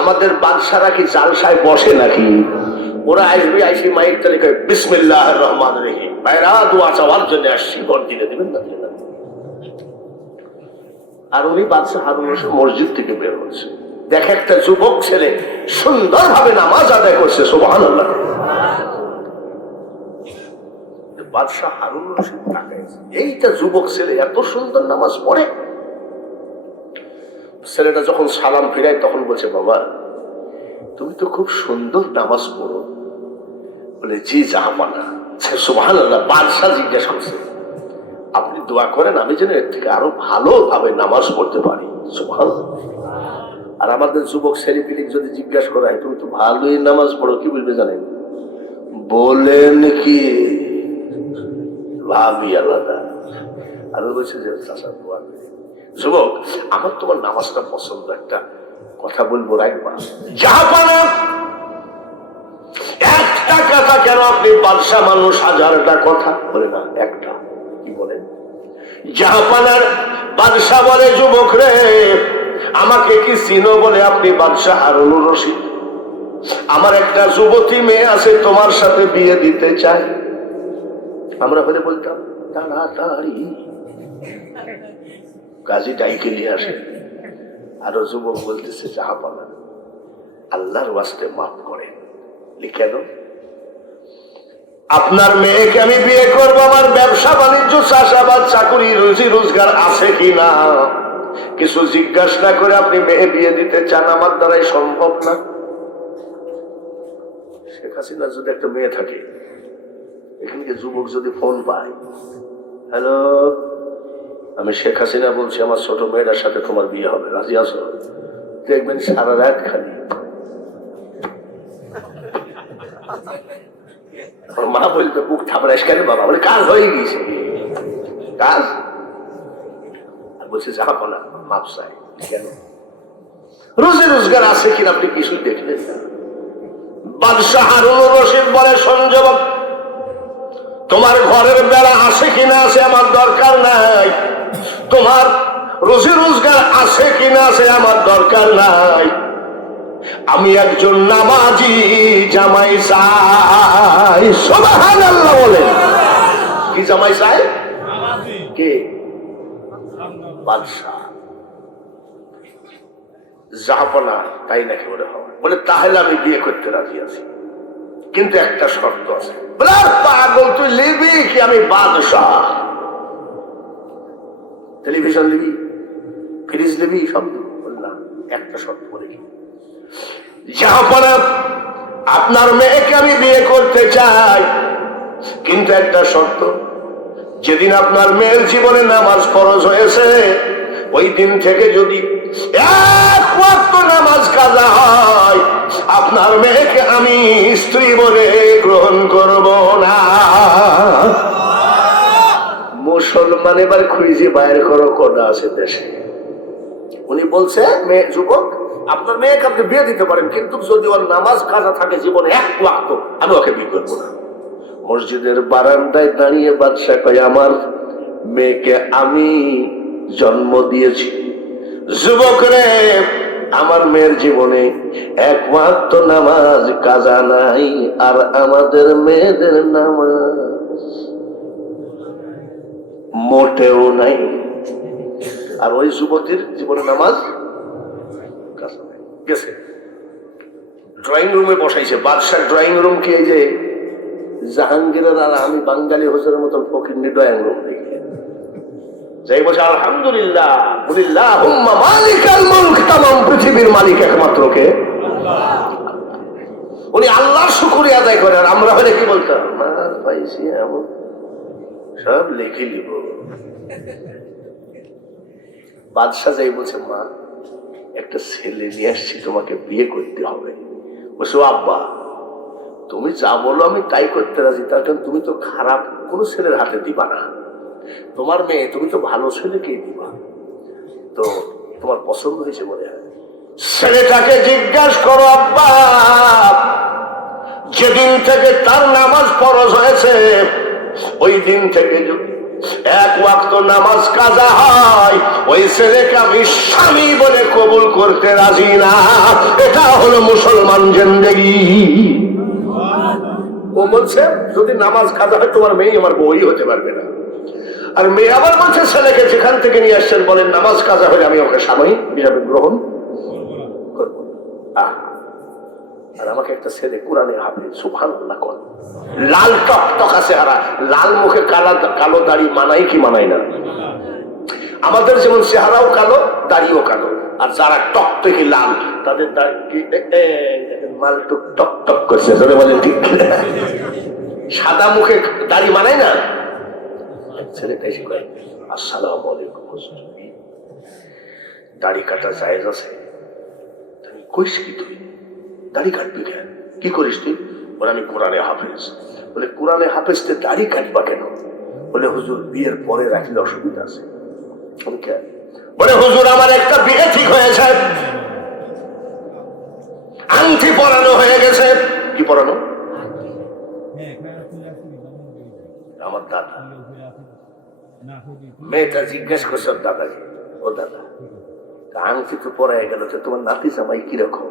আমাদের বাদশাহরা কি জালসায় বসে নাকি? ওরা আসবে, আইসি মাইক তালিকা বিসমিল্লাহির রহমানির রহিম, বাইরা দোয়া চাওয়ার জন্য আসছি, ভোট দিলে দিবেন না দিলে না। আর উনি বাদশাহ হারুন রশিদ মসজিদ থেকে বের হচ্ছে। দেখে একটা যুবক ছেলে সুন্দরভাবে নামাজ আদায় করছে। সুবহানাল্লাহ। বাদশাহ হারুন রশিদ তাকাইছে, এইটা যুবক ছেলে এত সুন্দর নামাজ পড়ে। ছেলেটা যখন সালাম ফিরায় তখন বলছে, বাবা তুমি তো খুব সুন্দর নামাজ পড়ো। বলে, জি জাহাপানা। সুবহানাল্লাহ। বাদশাহ জিজ্ঞাসা করছে, আপনি দোয়া করেন আমি যেন এর থেকে আরো ভালোভাবে নামাজ পড়তে পারি। সুবহানাল্লাহ। আর আমাদের যুবক ছেলেপিলিক যদি জিজ্ঞাসা করা হয় তুমি তো ভালোই নামাজ পড়ো, কি বলবে জানেন? বলেন কি ভাবি আলাদা। আর বলছে যে যুবক আমার তোমার নামাজটা পছন্দ, একটা কথা বলবো রাখবা। জাহাপানা একটা কথা কেন আপনি বাদশাহ মানুষ হাজারটা কথা বলে না একটা কি বলেন? জাহাপানার বাদশাহ বলে যুবক রে আমাকে কি চিনো বলে আপনি বাদশাহ হারুনুর রশিদ? আমার একটা যুবতী মেয়ে আছে তোমার সাথে বিয়ে দিতে চাই। আমরা হলে বলতাম তাড়াতাড়ি কাজী ডাইকে নিয়ে আসে। আরো যুবক বলতেছে জাহাপানা আল্লাহর ওয়াস্তে মাফ করেন। কেন? আপনার মেয়েকে আমি বিয়ে করব, আমার ব্যবসা বাণিজ্য চাষাবাদ চাকুরি রুজি রোজগার আছে কিনা কিছু জিজ্ঞাসা না করে আপনি মেয়ে বিয়ে দিতে চান, আমার দ্বারাই সম্ভব না। শেখ হাসিনা যদি একটা মেয়ে থাকে, এখানকে যুবক যদি ফোন পায়, হ্যালো আমি শেখ হাসিনা বলছি, আমার ছোট মেয়েটার সাথে তোমার বিয়ে হবে, রাজি আছো? দেখবেন সারা রাত খালি মা বলবে বুক থাপড়াস কেন বাবা, বলে কাজ হয়ে গেছে কাজ। আর বলছে যাবো না মাপ চাই। কেন? রোজে রোজগার আছে কিনা আপনি কিছু দেখলেন না। বাদশাহ হারুনুর রশিদ বলে সঞ্জব তোমার ঘরের বেলা আছে কিনা আছে আমার দরকার নাই, তোমার রোজে রোজগার আছে কিনা আছে আমার দরকার নাই, আমি একজন নামাজি জামাই চাই। সুবহানাল্লাহ বলে। কি জামাই চাই? কে? বাদশাহ। জাহাপনা তাই নাকি? বলে বলে তাহলে আমি বিয়ে করতে রাজি আছি, কিন্তু একটা শর্ত আছে। বলে পাগল তুই লিবি কি? আমি বাদশাহ। টেলিভিশন লিবি, ফ্রিজ লিবি, সব বললাম একটা শর্ত। বলে কি? জাহাপনা আপনার মেয়েকে আমি বিয়ে করতে চাই, কিন্তু একটা শর্ত, যেদিন আপনার মেয়ের জীবনে নামাজ ফরজ হয়েছে ওই দিন থেকে যদি এক ওয়াক্ত নামাজ কাজা হয় আপনার মেয়েকে আমি স্ত্রী বলে গ্রহণ করব না। মুসলমান এবার খুঁজে বাইর করো কোনটা আছে দেশে। উনি বলছে মেয়ে যুবক আপনার মেয়েকে আপনি বিয়ে দিতে পারেন, কিন্তু যদি ওর নামাজ কাজা থাকে জীবনে এক ওয়াক্ত, আমি ওকে বিয়ে করবো না। মসজিদের বারান্দায় দাঁড়িয়ে বাদশা কয় আমার মেয়েকে আমি জন্ম দিয়েছি। যুবক রে আমার মেয়ের জীবনে এক ওয়াক্ত নামাজ কাজা নাই, আর আমাদের মেয়েদের নামাজ মোটেও নাই। আর ওই যুবতীর জীবনে নামাজ কাজা নাই। গেছে ড্রয়িং রুমে বসাইছে। বাদশার ড্রয়িং রুম কি এই যে জাহাঙ্গীরের আর আমি বাঙালি হোসেনের মতন ফকির ড্রয়িং রুম দেখি যাই বসে আলহামদুলিল্লাহ বলিল্লাহুম্মা মালিকাল মুলক, তামাম পৃথিবীর মালিক একমাত্র কে? উনি আল্লাহর শুকরিয়া আদায় করে। আর আমরা হলে কি বলতাম? মার পাইছি এমন সব লিখে লিব। বাদশাহ যাই বলছে মা একটা ছেলে নিয়ে আসছি, তোমাকে বিয়ে করতে হবে। বলছো আব্বা তুমি যা বলো আমি তাই করতে রাজি, তার কারণ তুমি তো খারাপ কোনো ছেলের হাতে দিবা না, তোমার মেয়ে তুমি তো ভালো ছেলেকেই দিবা, তো তোমার পছন্দ হয়েছে বলে ছেলেটাকে জিজ্ঞাসা করো আব্বা যেদিন থেকে তার নামাজ ফরজ হয়েছে ওই দিন থেকে এক ওয়াক্ত নামাজ কাজা হয় ওই ছেলেকে আমি স্বামী বলে কবুল করতে রাজি না। এটা হলো মুসলমান জিন্দেগি। ও বলছে যদি নামাজ কাজা হয় তোমার মেয়ে আমার বউই হতে পারবে না। আর মেয়ে আবার বলছে ছেলেকে যেখান থেকে নিয়ে আসছেন বলেন নামাজ কাজা হলে আমি ওকে স্বামী হিসাবে গ্রহণ করব। আর আমাকে একটা ছেলে কোরআনে হাফেজ সুবহানাল্লাহ কোন লাল টকটকা চেহারা, লাল মুখে কালো দাড়ি মানাই কি মানাই না? আমাদের যেমন চেহারাও কালো দাড়িও কালো, আর যারা টকটকি লাল তাদের মাল টক টক টক করছে বলেন ঠিক। সাদা মুখে দাড়ি মানাই না। ছেলেটা এসে কয় আসসালামু আলাইকুম, দাড়ি কাটা জায়েজ আছে? কইস কি তুই দাড়ি কাটবি কেন, কি করিস তুই? বলে আমি কোরআনে হাফেজ। বলে কোরআনে হাফেজতে দাড়ি কাটবা কেন? বলে হুজুর বিয়ের পরে রাখলে অসুবিধা আছে। বলে হুজুর আমার একটা বিয়ে ঠিক হয়েছে, আংটি পরানো হয়ে গেছে। কি পরানো? আমার দাদা। মেয়েটা জিজ্ঞেস করছে ওর দাদাকে, ও দাদা আংটি তো পরাই গেল, তোমার নাতি জামাই কিরকম?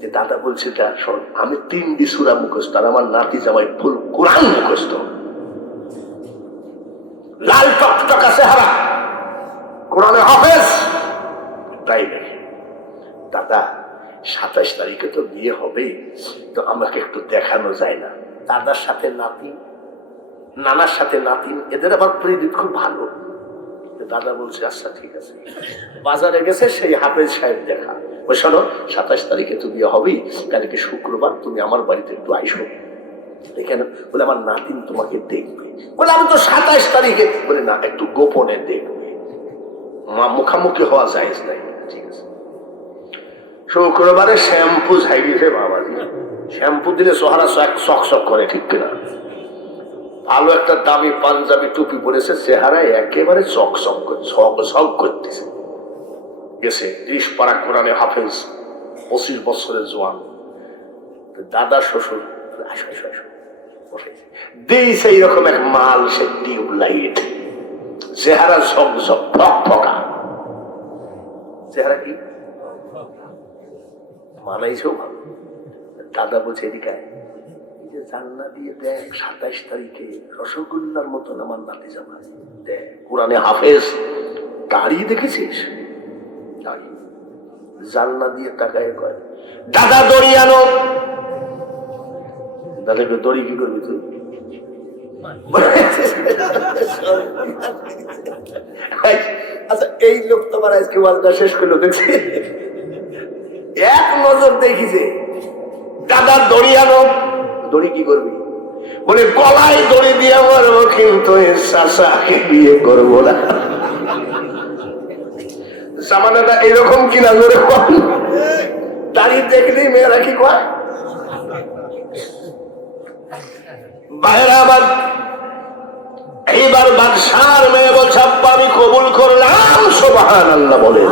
যে দাদা বলছে যা শোন, আমি 3 সূরা মুখস্থ আর আমার নাতি জামাই ফুল কোরআন মুখস্থ, লাল টকটকা চেহারা, কোরআনে হাফেজ। তাই নাকি? দাদা 27 তারিখে তো বিয়ে হবে, তো আমাকে একটু দেখানো যায় না? দাদার সাথে নাতি, নানার সাথে নাতিন, এদের আবার প্রীতি খুব ভালো। দাদা বলছে আচ্ছা ঠিক আছে। বাজারে গেছে সেই হাফেজ সাহেব দেখা। ওই শোনো 27 তারিখে তো বিয়ে হবেই, কালকে শুক্রবার তুমি আমার বাড়িতে একটু আইসো। কেন? বলে আমার নাতিন তোমাকে দেখবে। বলে আমি তো 27 তারিখে। বলে না, একটু গোপনে দেখবে, মুখামুখি হওয়া যায় নাই। ঠিক আছে। শুক্রবারে শ্যাম্পু ঝাইছে বাবাজি, শ্যাম্পু দিলে সোহারা চক চক করে, ঠিক কিনা? ভালো একটা দামি পাঞ্জাবি টুপি পরেছে, চেহারায় একেবারে চক চক করতেছে। গেছে 30 পারা কোরআনে হাফেজ, 25 বছরের জোয়ান। দাদা শ্বশুর দিয়েছে এইরকম এক মাল, সে টিউব লাইট, চেহারা ঝকঝক ফকা। চেহারা কি মানাইছেও ভালো। দাদা বলছে এদিকে জান্না দিয়ে দেখ 27 তারিখে রসগোল্লার মতন আমার নাতি জামাই, দেখ কোরআনে হাফেজ, গাড়ি দেখেছিস? গাড়ি জান্না দিয়ে তাকায় কয় দাদা দড়ি আনো। দাদাকে দড়ি কি করবি তুই? আচ্ছা এই লোক তোমার আজকে ওয়াজটা শেষ করলো দেখছি, এক নজর দেখিছে দাদার দড়ি আনো। দড়ি কি করবি? বলে গলায় দড়ি দিয়ে মারবো, কিন্তু চাচাকে বিয়ে করবো না। জামানাটা এরকম কিনা জোরে কম, দাড়ি দেখলেই মেয়েরা কি কয়? বাইরে আবার এইবার বাদশার মেয়ে বলছে আব্বা আমি কবুল করলাম, সুবহানাল্লাহ বলে।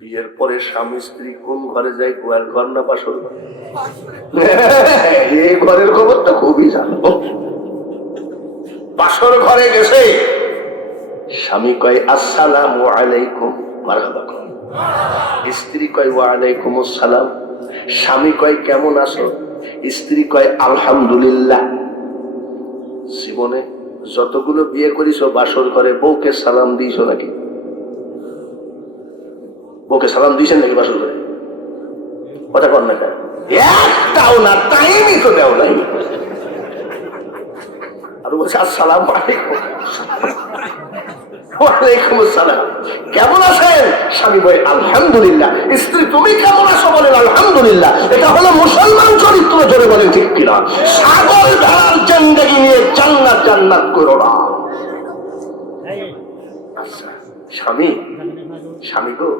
বিয়ের পরে স্বামী স্ত্রী কোন ঘরে যায়? গোয়াল ঘর না বাসর ঘর? এই ঘরের খবর তো খুবই জানো। বাসর ঘরে গেছে, স্বামী কয় আসসালামু আলাইকুম, মারহাবা কয়। স্ত্রী কয় ওয়া আলাইকুম আসসালাম। স্বামী কয় কেমন আছো? স্ত্রী কয় আলহামদুলিল্লাহ। জীবনে যতগুলো বিয়ে করিছো বাসর ঘরে বউকে সালাম দিয়েছো নাকি? বউকে সালাম দিয়েছেন নাকি বাসর ঘরে? কথা কর না, একটাও না, টাইমই তো দেও নাই। আর বলছে আসসালামু আলাইকুম, ওয়ালাইকুম আসসালাম, কেমন আছেন? স্বামী বলে আলহামদুলিল্লাহ। স্ত্রী তুমি কেমন আছো? বলেন আলহামদুলিল্লাহ। এটা হলো মুসলমান চরিত্র, জোরে বলেন ঠিক কিনা? ছাগল ভেড়ার জিন্দেগি নিয়ে জান্নাত জান্নাত করো না। আচ্ছা স্বামী, স্বামী গো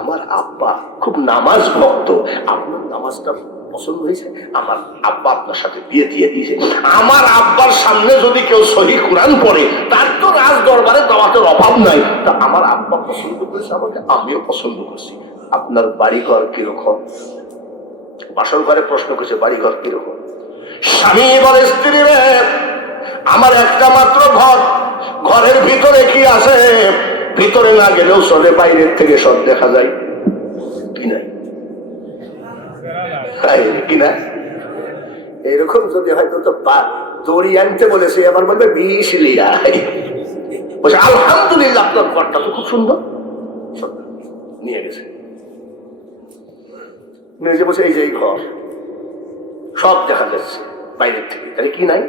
আমার আব্বা খুব নামাজ ভক্ত, আপনার নামাজটা পছন্দ হয়েছে, আমার আব্বা আপনার সাথে বিয়ে দিয়ে দিয়েছে। আমার আব্বার সামনে যদি কেউ সহিহ কোরআন পড়ে তার তো রাজ দরবারে দাওয়াতের অভাব নাই। তা আমার আব্বা পছন্দ করেছে আমাকে, আমিও পছন্দ করছি। আপনার বাড়িঘর কিরকম? বাসর ঘরে প্রশ্ন করছে বাড়িঘর কিরকম? স্বামী বলে স্ত্রী রে আমার একটা মাত্র ঘর, ঘরের ভিতরে কি আছে? ভিতরে না গেলেও চলে, বাইরের থেকে সব দেখা যায়। কিনা কিনা এরকম যদি হয়তো তো দড়ি আনতে বলেছে, আমার বলবে 20 লিয়া। বলছে আলহামদুলিল্লাহ আপনার ঘরটা তো খুব সুন্দর। নিয়ে গেছে, নিয়ে বলছে এই যে এই ঘর, সব দেখা যাচ্ছে বাইরের থেকে, তাহলে কি নাই?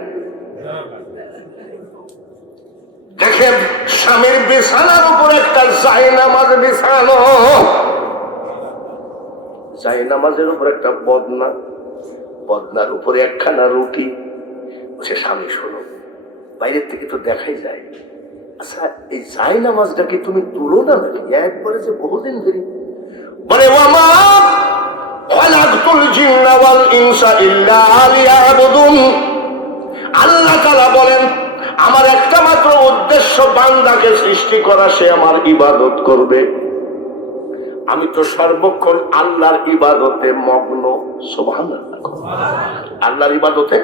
দেখেন স্বামীর বিছানার উপর একটা জায়নামাজ বিছানো, জায়নামাজের উপর একটা বদনা, বদনার উপরে একখানা রুটি। বলছে স্বামী শোনো, বাইরের থেকে তো দেখাই যায়, আচ্ছা এই জায়নামাজটা কি তুমি তুলো না নাকি? একবারে যে বহুদিন ধরে। বলে ওয়ামা খালাকতুল জিন্না ওয়াল ইনসা ইল্লা লিয়াবুদুন। আল্লাহ তাআলা বলেন আমার একটা মাত্র উদ্দেশ্য বান্দাকে সৃষ্টি করা, সে আমার ইবাদত করবে। আমি তো সর্বক্ষণ আল্লাহর ইবাদতে মগ্ন। সুবহানাল্লাহ। আল্লাহর ইবাদতে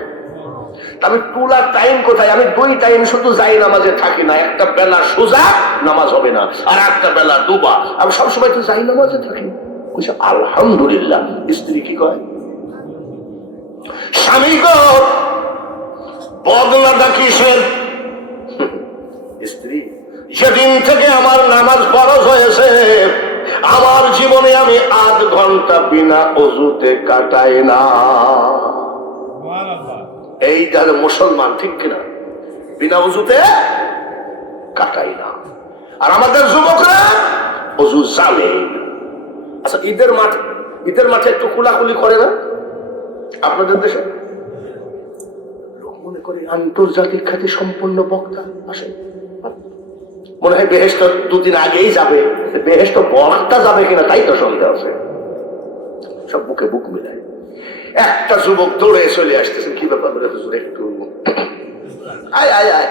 আমি পুরা টাইম কোথায়? আমি 2 টাইম শুধু যাই নামাজে থাকি না। একটা বেলা সোজা নামাজ হবে না, আর একটা বেলা ডুবা। আমি সবসময় তো যাই নামাজে থাকি। আলহামদুলিল্লাহ। স্ত্রী কি কয়? স্বামী গো বদনাটা কিসের? স্ত্রী যেদিন থেকে আমার নামাজ ফরজ হয়েছে, আমার জীবনে আমি 8 ঘন্টা বিনা ওযুতে কাটাই না। এই যারা মুসলমান, ঠিক কিনা? বিনা ওযুতে কাটাই না। আর আমাদের যুবকরা ওযু জানে। আচ্ছা, ঈদের মাঠে একটু কুলাকুলি করে না আপনাদের দেশে? লোক মনে করে আন্তর্জাতিক খ্যাতি সম্পন্ন বক্তা আসে, মনে হয় বেহেশত 2 দিন আগেই যাবে। বেহেশত বক্তা যাবে কিনা তাই তো সন্দেহ আছে। সব বুকে বুক মিলায়। একটা যুবক দৌড়ে চলে আসতেছেন, কি ব্যাপার বলে? হুজুর একটু আয় আয় আয়।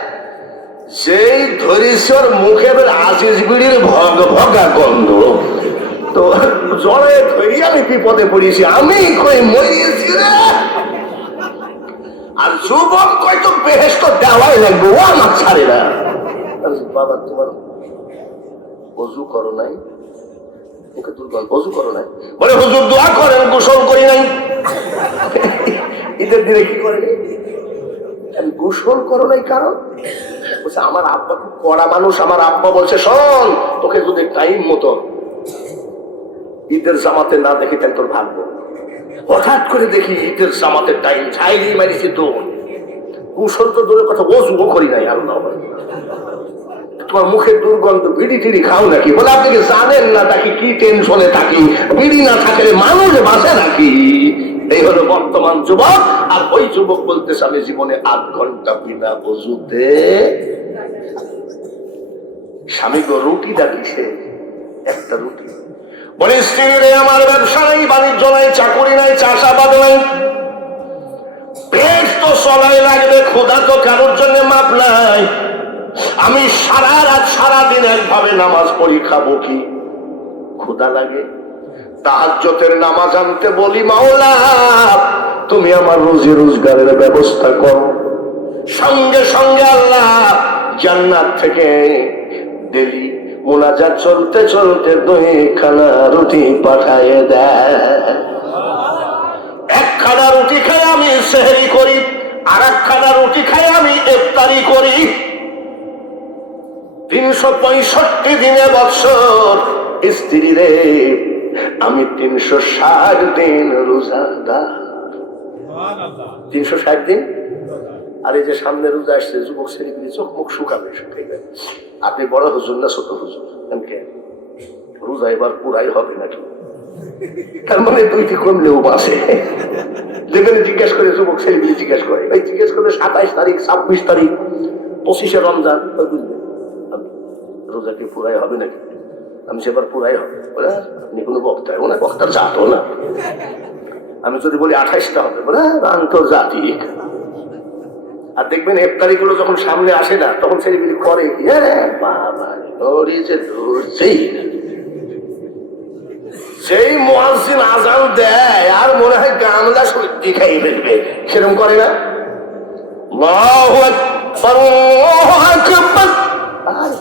যেই ধরিসর মুখে আজিজ বিড়ির ভগা গন্ধ, তো জলে ধরি আমি বিপদে পড়িয়েছি, আমি কই মরিয়েছি রে। আর যুবক কই তো বেহেশত দেওয়াই লাগবে, ও আমার ছাড়ে না। বাবা তোমার ওযু করো নাই? ওকে দুর্বল, ওযু করো নাই? বলে হুজুর দোয়া করেন, গোসল করি নাই। ঈদের দিনে কি করে? গোসল করো নাই কারণ বলছে আমার আব্বা খুব কড়া মানুষ। আমার আব্বা বলছে শোন, তোকে যদি টাইম মতো ঈদের জামাতে না দেখি তাহলে তোর ভাগ্য। হঠাৎ করে দেখি ঈদের জামাতের টাইম, ছাইলি মারিছি তো। গোসল তো দূরের কথা, ওযুও করি নাই। আল্লাহ, তোমার মুখের দুর্গন্ধ, বিড়ি টিড়ি খাও নাকি? বলে আপনি কি জানেন না তাকে কি টেনশনে থাকি? বিড়ি না থাকলে মানুষ বাঁচে নাকি? এই হলো বর্তমান যুবক। আর ওই যুবক বলতেছে আমি জীবনে 8 ঘন্টা বিনা ওযুতে। স্বামী গো রুটি ডাকিছে, একটা রুটি। বলে স্ত্রী রে আমার ব্যবসা নাই, বাণিজ্য নাই, চাকুরি নাই, চাষাবাদ নাই, পেট তো চলাই লাগবে, ক্ষুধা তো কারোর জন্য মাপ নাই। আমি সারা রাত সারাদিন একভাবে নামাজ পড়ি, খাবো কি? ক্ষুধা লাগে। তাহাজ্জুদের নামাজ আনতে বলি, মাওলা তুমি আমার রুজি রোজগারের ব্যবস্থা করো। সঙ্গে সঙ্গে আল্লাহ জান্নাত থেকে ডেলি মুনাজাত চলতে চলতে 2 খানা রুটি পাঠায় দেয়। 1 খানা রুটি খাই আমি সেহরি করি, আর 1 খানা রুটি খাই আমি ইফতারি করি। 365 দিনে বছর স্ত্রী রে আমি 360 দিন রোজাদার। 360 দিন। আর এই যে সামনে রোজা আসছে, যুবক ছেলেগুলি চোখ মুখ শুকাবে, শুকাইবে। আপনি বড় হুজুর না ছোট হুজুর? রোজা এবার পুরাই হবে নাকি? তার মানে 2টি কমলেও বাঁচে। যেখানে জিজ্ঞেস করে যুবক ছেলেগুলি জিজ্ঞেস করে, ভাই জিজ্ঞেস করলে 27 তারিখ, 26 তারিখ, 25শে রমজান, বুঝলেন রোজা কি পুরাই হবে নাকি? আমি সেবার পুরাই হবে। বলে আপনি কোনো বক্তা? না, বক্তার জাত না। আমি যদি বলি 28টা হবে, বলে আন্তর্জাতিক। আর দেখবেন ইফতারি গুলো যখন সামনে আসে না, তখন ছেলেগুলি করে কি, বাবা সেই মুয়াজ্জিন আজান দেয় আর মনে হয় গামলা সত্যি খাই ফেলবে, সেরকম করে না? আল্লাহু আকবার, আল্লাহু আকবার। আর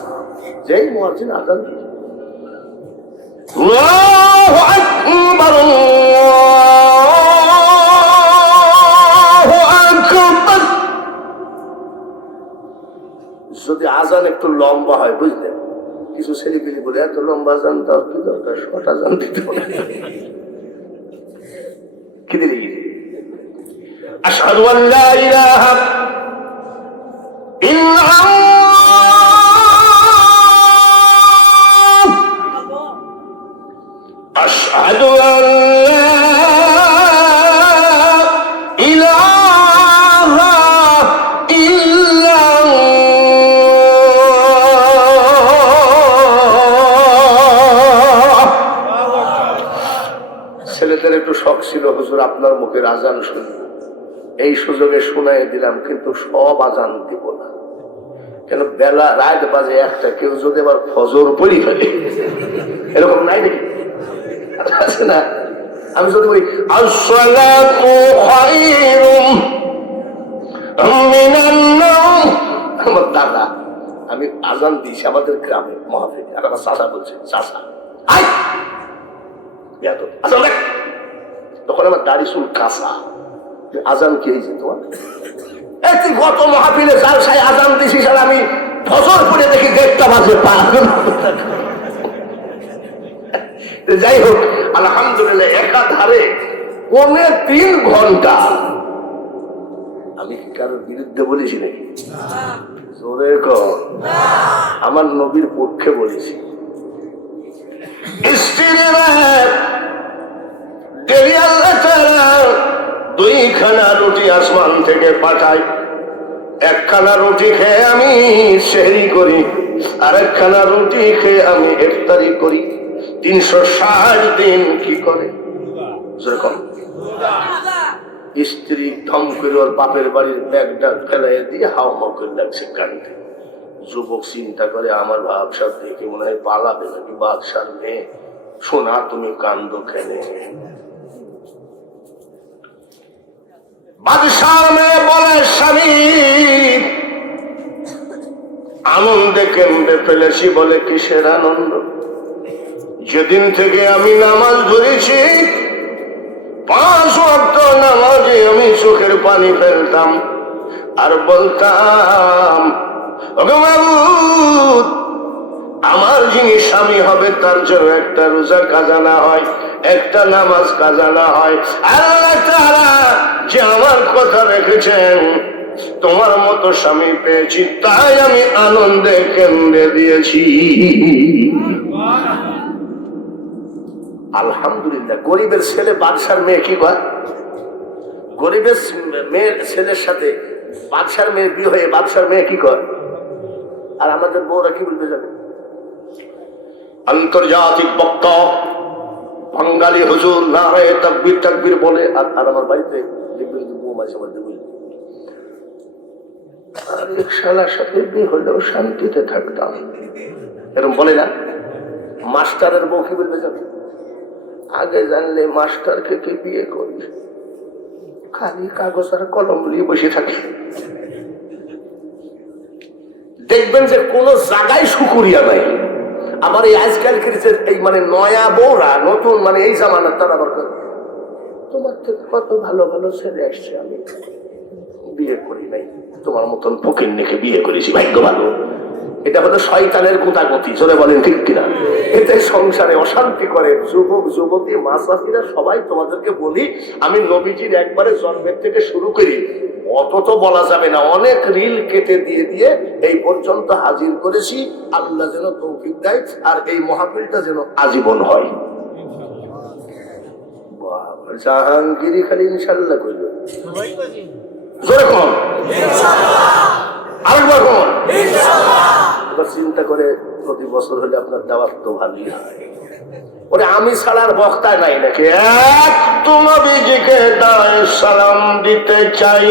যেই মুয়াজ্জিন আজান দিয়ে আল্লাহু আকবার, আল্লাহু আকবার, যদি আজান একটু লম্বা হয়, বুঝলেন? কিছু ছেলেপিলি বলে এত লম্বা আজান দাও কি দরকার, শর্ট আজান দিতে হবে। কি দিলি? আশহাদু আল্লা ইলাহা ইল্লাল্লাহ, আশহাদু আল্লা ছেলেটার একটু শখ ছিল, হুজুর আপনার মুখের আজান শুনব, এই সুযোগে শোনাই দিলাম, কিন্তু সব আজান দিব না। কেন বেলা রাত বাজে একটা, কেউ যদি আবার ফজর পড়ি ফেলে, এরকম নাই নাকি? আছে না? আমি যদি বলি আসসালাতু খায়রুম মিনান নাওম, আমার দাদা, আমি আজান দিয়েছি আমাদের গ্রামে মাহফিলে, আর আমার চাচা বলছে, চাচা আয় আজান দেখ। তখন আমার দাড়ি চুল কাঁচা, আজান কে হয়েছে তোমার? এই তুই গত মাহফিলে জালসায় আজান দিছিস, আর আমি ফজর পড়ে দেখি 1:30 বাজে পা। যাই হোক, আলহামদুলিল্লাহ একাধারে 3.25 ঘন্টা। আমি কি কারোর বিরুদ্ধে বলেছি নাকি? জোরে কর, আমার নবীর পক্ষে বলেছি। দুইখানা রুটি আসমান থেকে পাঠাই, একখানা রুটি খেয়ে আমি সেহরি করি, আর একখানা রুটি খেয়ে আমি ইফতারি করি। 360 দিন কি করে? যেরকম স্ত্রী ধম করে ওর বাপের বাড়ির ব্যাগটা ফেলাই দিয়ে হাওয়া করে লাগছে কানতে। যুবক চিন্তা করে, আমার ভাবসাব দেখে মনে হয় পালাবে নাকি বাদশার মেয়ে। শোনা, তুমি কান্দ খেলে। বাদশার মেয়ে বলে, স্বামী আনন্দে কেন্দ্রে ফেলেছি। বলে, কিসের আনন্দ? যেদিন থেকে আমি নামাজ ধরেছি, 5 ওয়াক্ত নামাজে আমি চোখের পানি ফেলতাম আর বলতাম, ওগো মাবুদ, আমার যিনি স্বামী হবে তার জন্য একটা রোজা কাজা না হয়, একটা নামাজ কাজা না হয়। আল্লাহ তাআলা যে আমার কথা রেখেছেন, তোমার মতো স্বামী পেয়েছি, তাই আমি আনন্দে কেন্দ্রে দিয়েছি। আলহামদুলিল্লাহ। গরিবের ছেলে বাদশার মেয়ে কি কয়? গরিবের মেয়ের ছেলের সাথে বাদশার মেয়ের বিয়ে হয়ে বাদশার মেয়ে কি কয়? আর আমাদের বউরা কি বলতে যাবে? আন্তর্জাতিক বক্তা বাঙালি হুজুর নারায়ে তাকবীর তাকবীর বলে, আর আমার বাড়িতে দেখবেন বউ মাঝে মধ্যে বলি, আর এক শালার সাথে বিয়ে হলেও শান্তিতে থাকতাম, এরকম বলে না? মাস্টারের বউ কি বলতে যাবে? আগে জানলে মাস্টারকে কি বিয়ে করি, খালি কাগজ আর কলম নিয়ে বসে থাকে। দেখবেন যে কোন জায়গায় শুকুরিয়া নাই। আমার এই আজকালকের যে এই মানে নয়া বউরা, নতুন মানে এই জামানার, তারা আবার তোমার থেকে কত ভালো ভালো ছেলে আসছে, আমি বিয়ে করি নাই, তোমার মতন ফকিন্নিকে বিয়ে করেছি, ভাগ্য ভালো। এটা হলো শয়তানের গুতাগতি, জোরে বলেন ঠিক কিনা? এতে সংসারে অশান্তি করে। যুবক যুবতী মাসাফিরা সবাই তোমাদেরকে বলি, আমি নবীজির একবারে জন্মের থেকে শুরু করি, অত তো বলা যাবে না, অনেক রিল কেটে দিয়ে দিয়ে এই পর্যন্ত হাজির করেছি। আল্লাহ যেন তৌফিক দেয়, আর এই মাহফিলটা যেন আজীবন হয়। জাহাঙ্গীরি খালি ইনশাল্লাহ কইল, জোরে কোন আরেকবার কোন। এবার চিন্তা করে, প্রতি বছর হলে আপনার দাওয়াত তো ভালোই হয়। ওরে আমি ছাড়ার বক্তা নাই নাকি? এক তো নবীজিকে দাঁড়ায় সালাম দিতে চাই।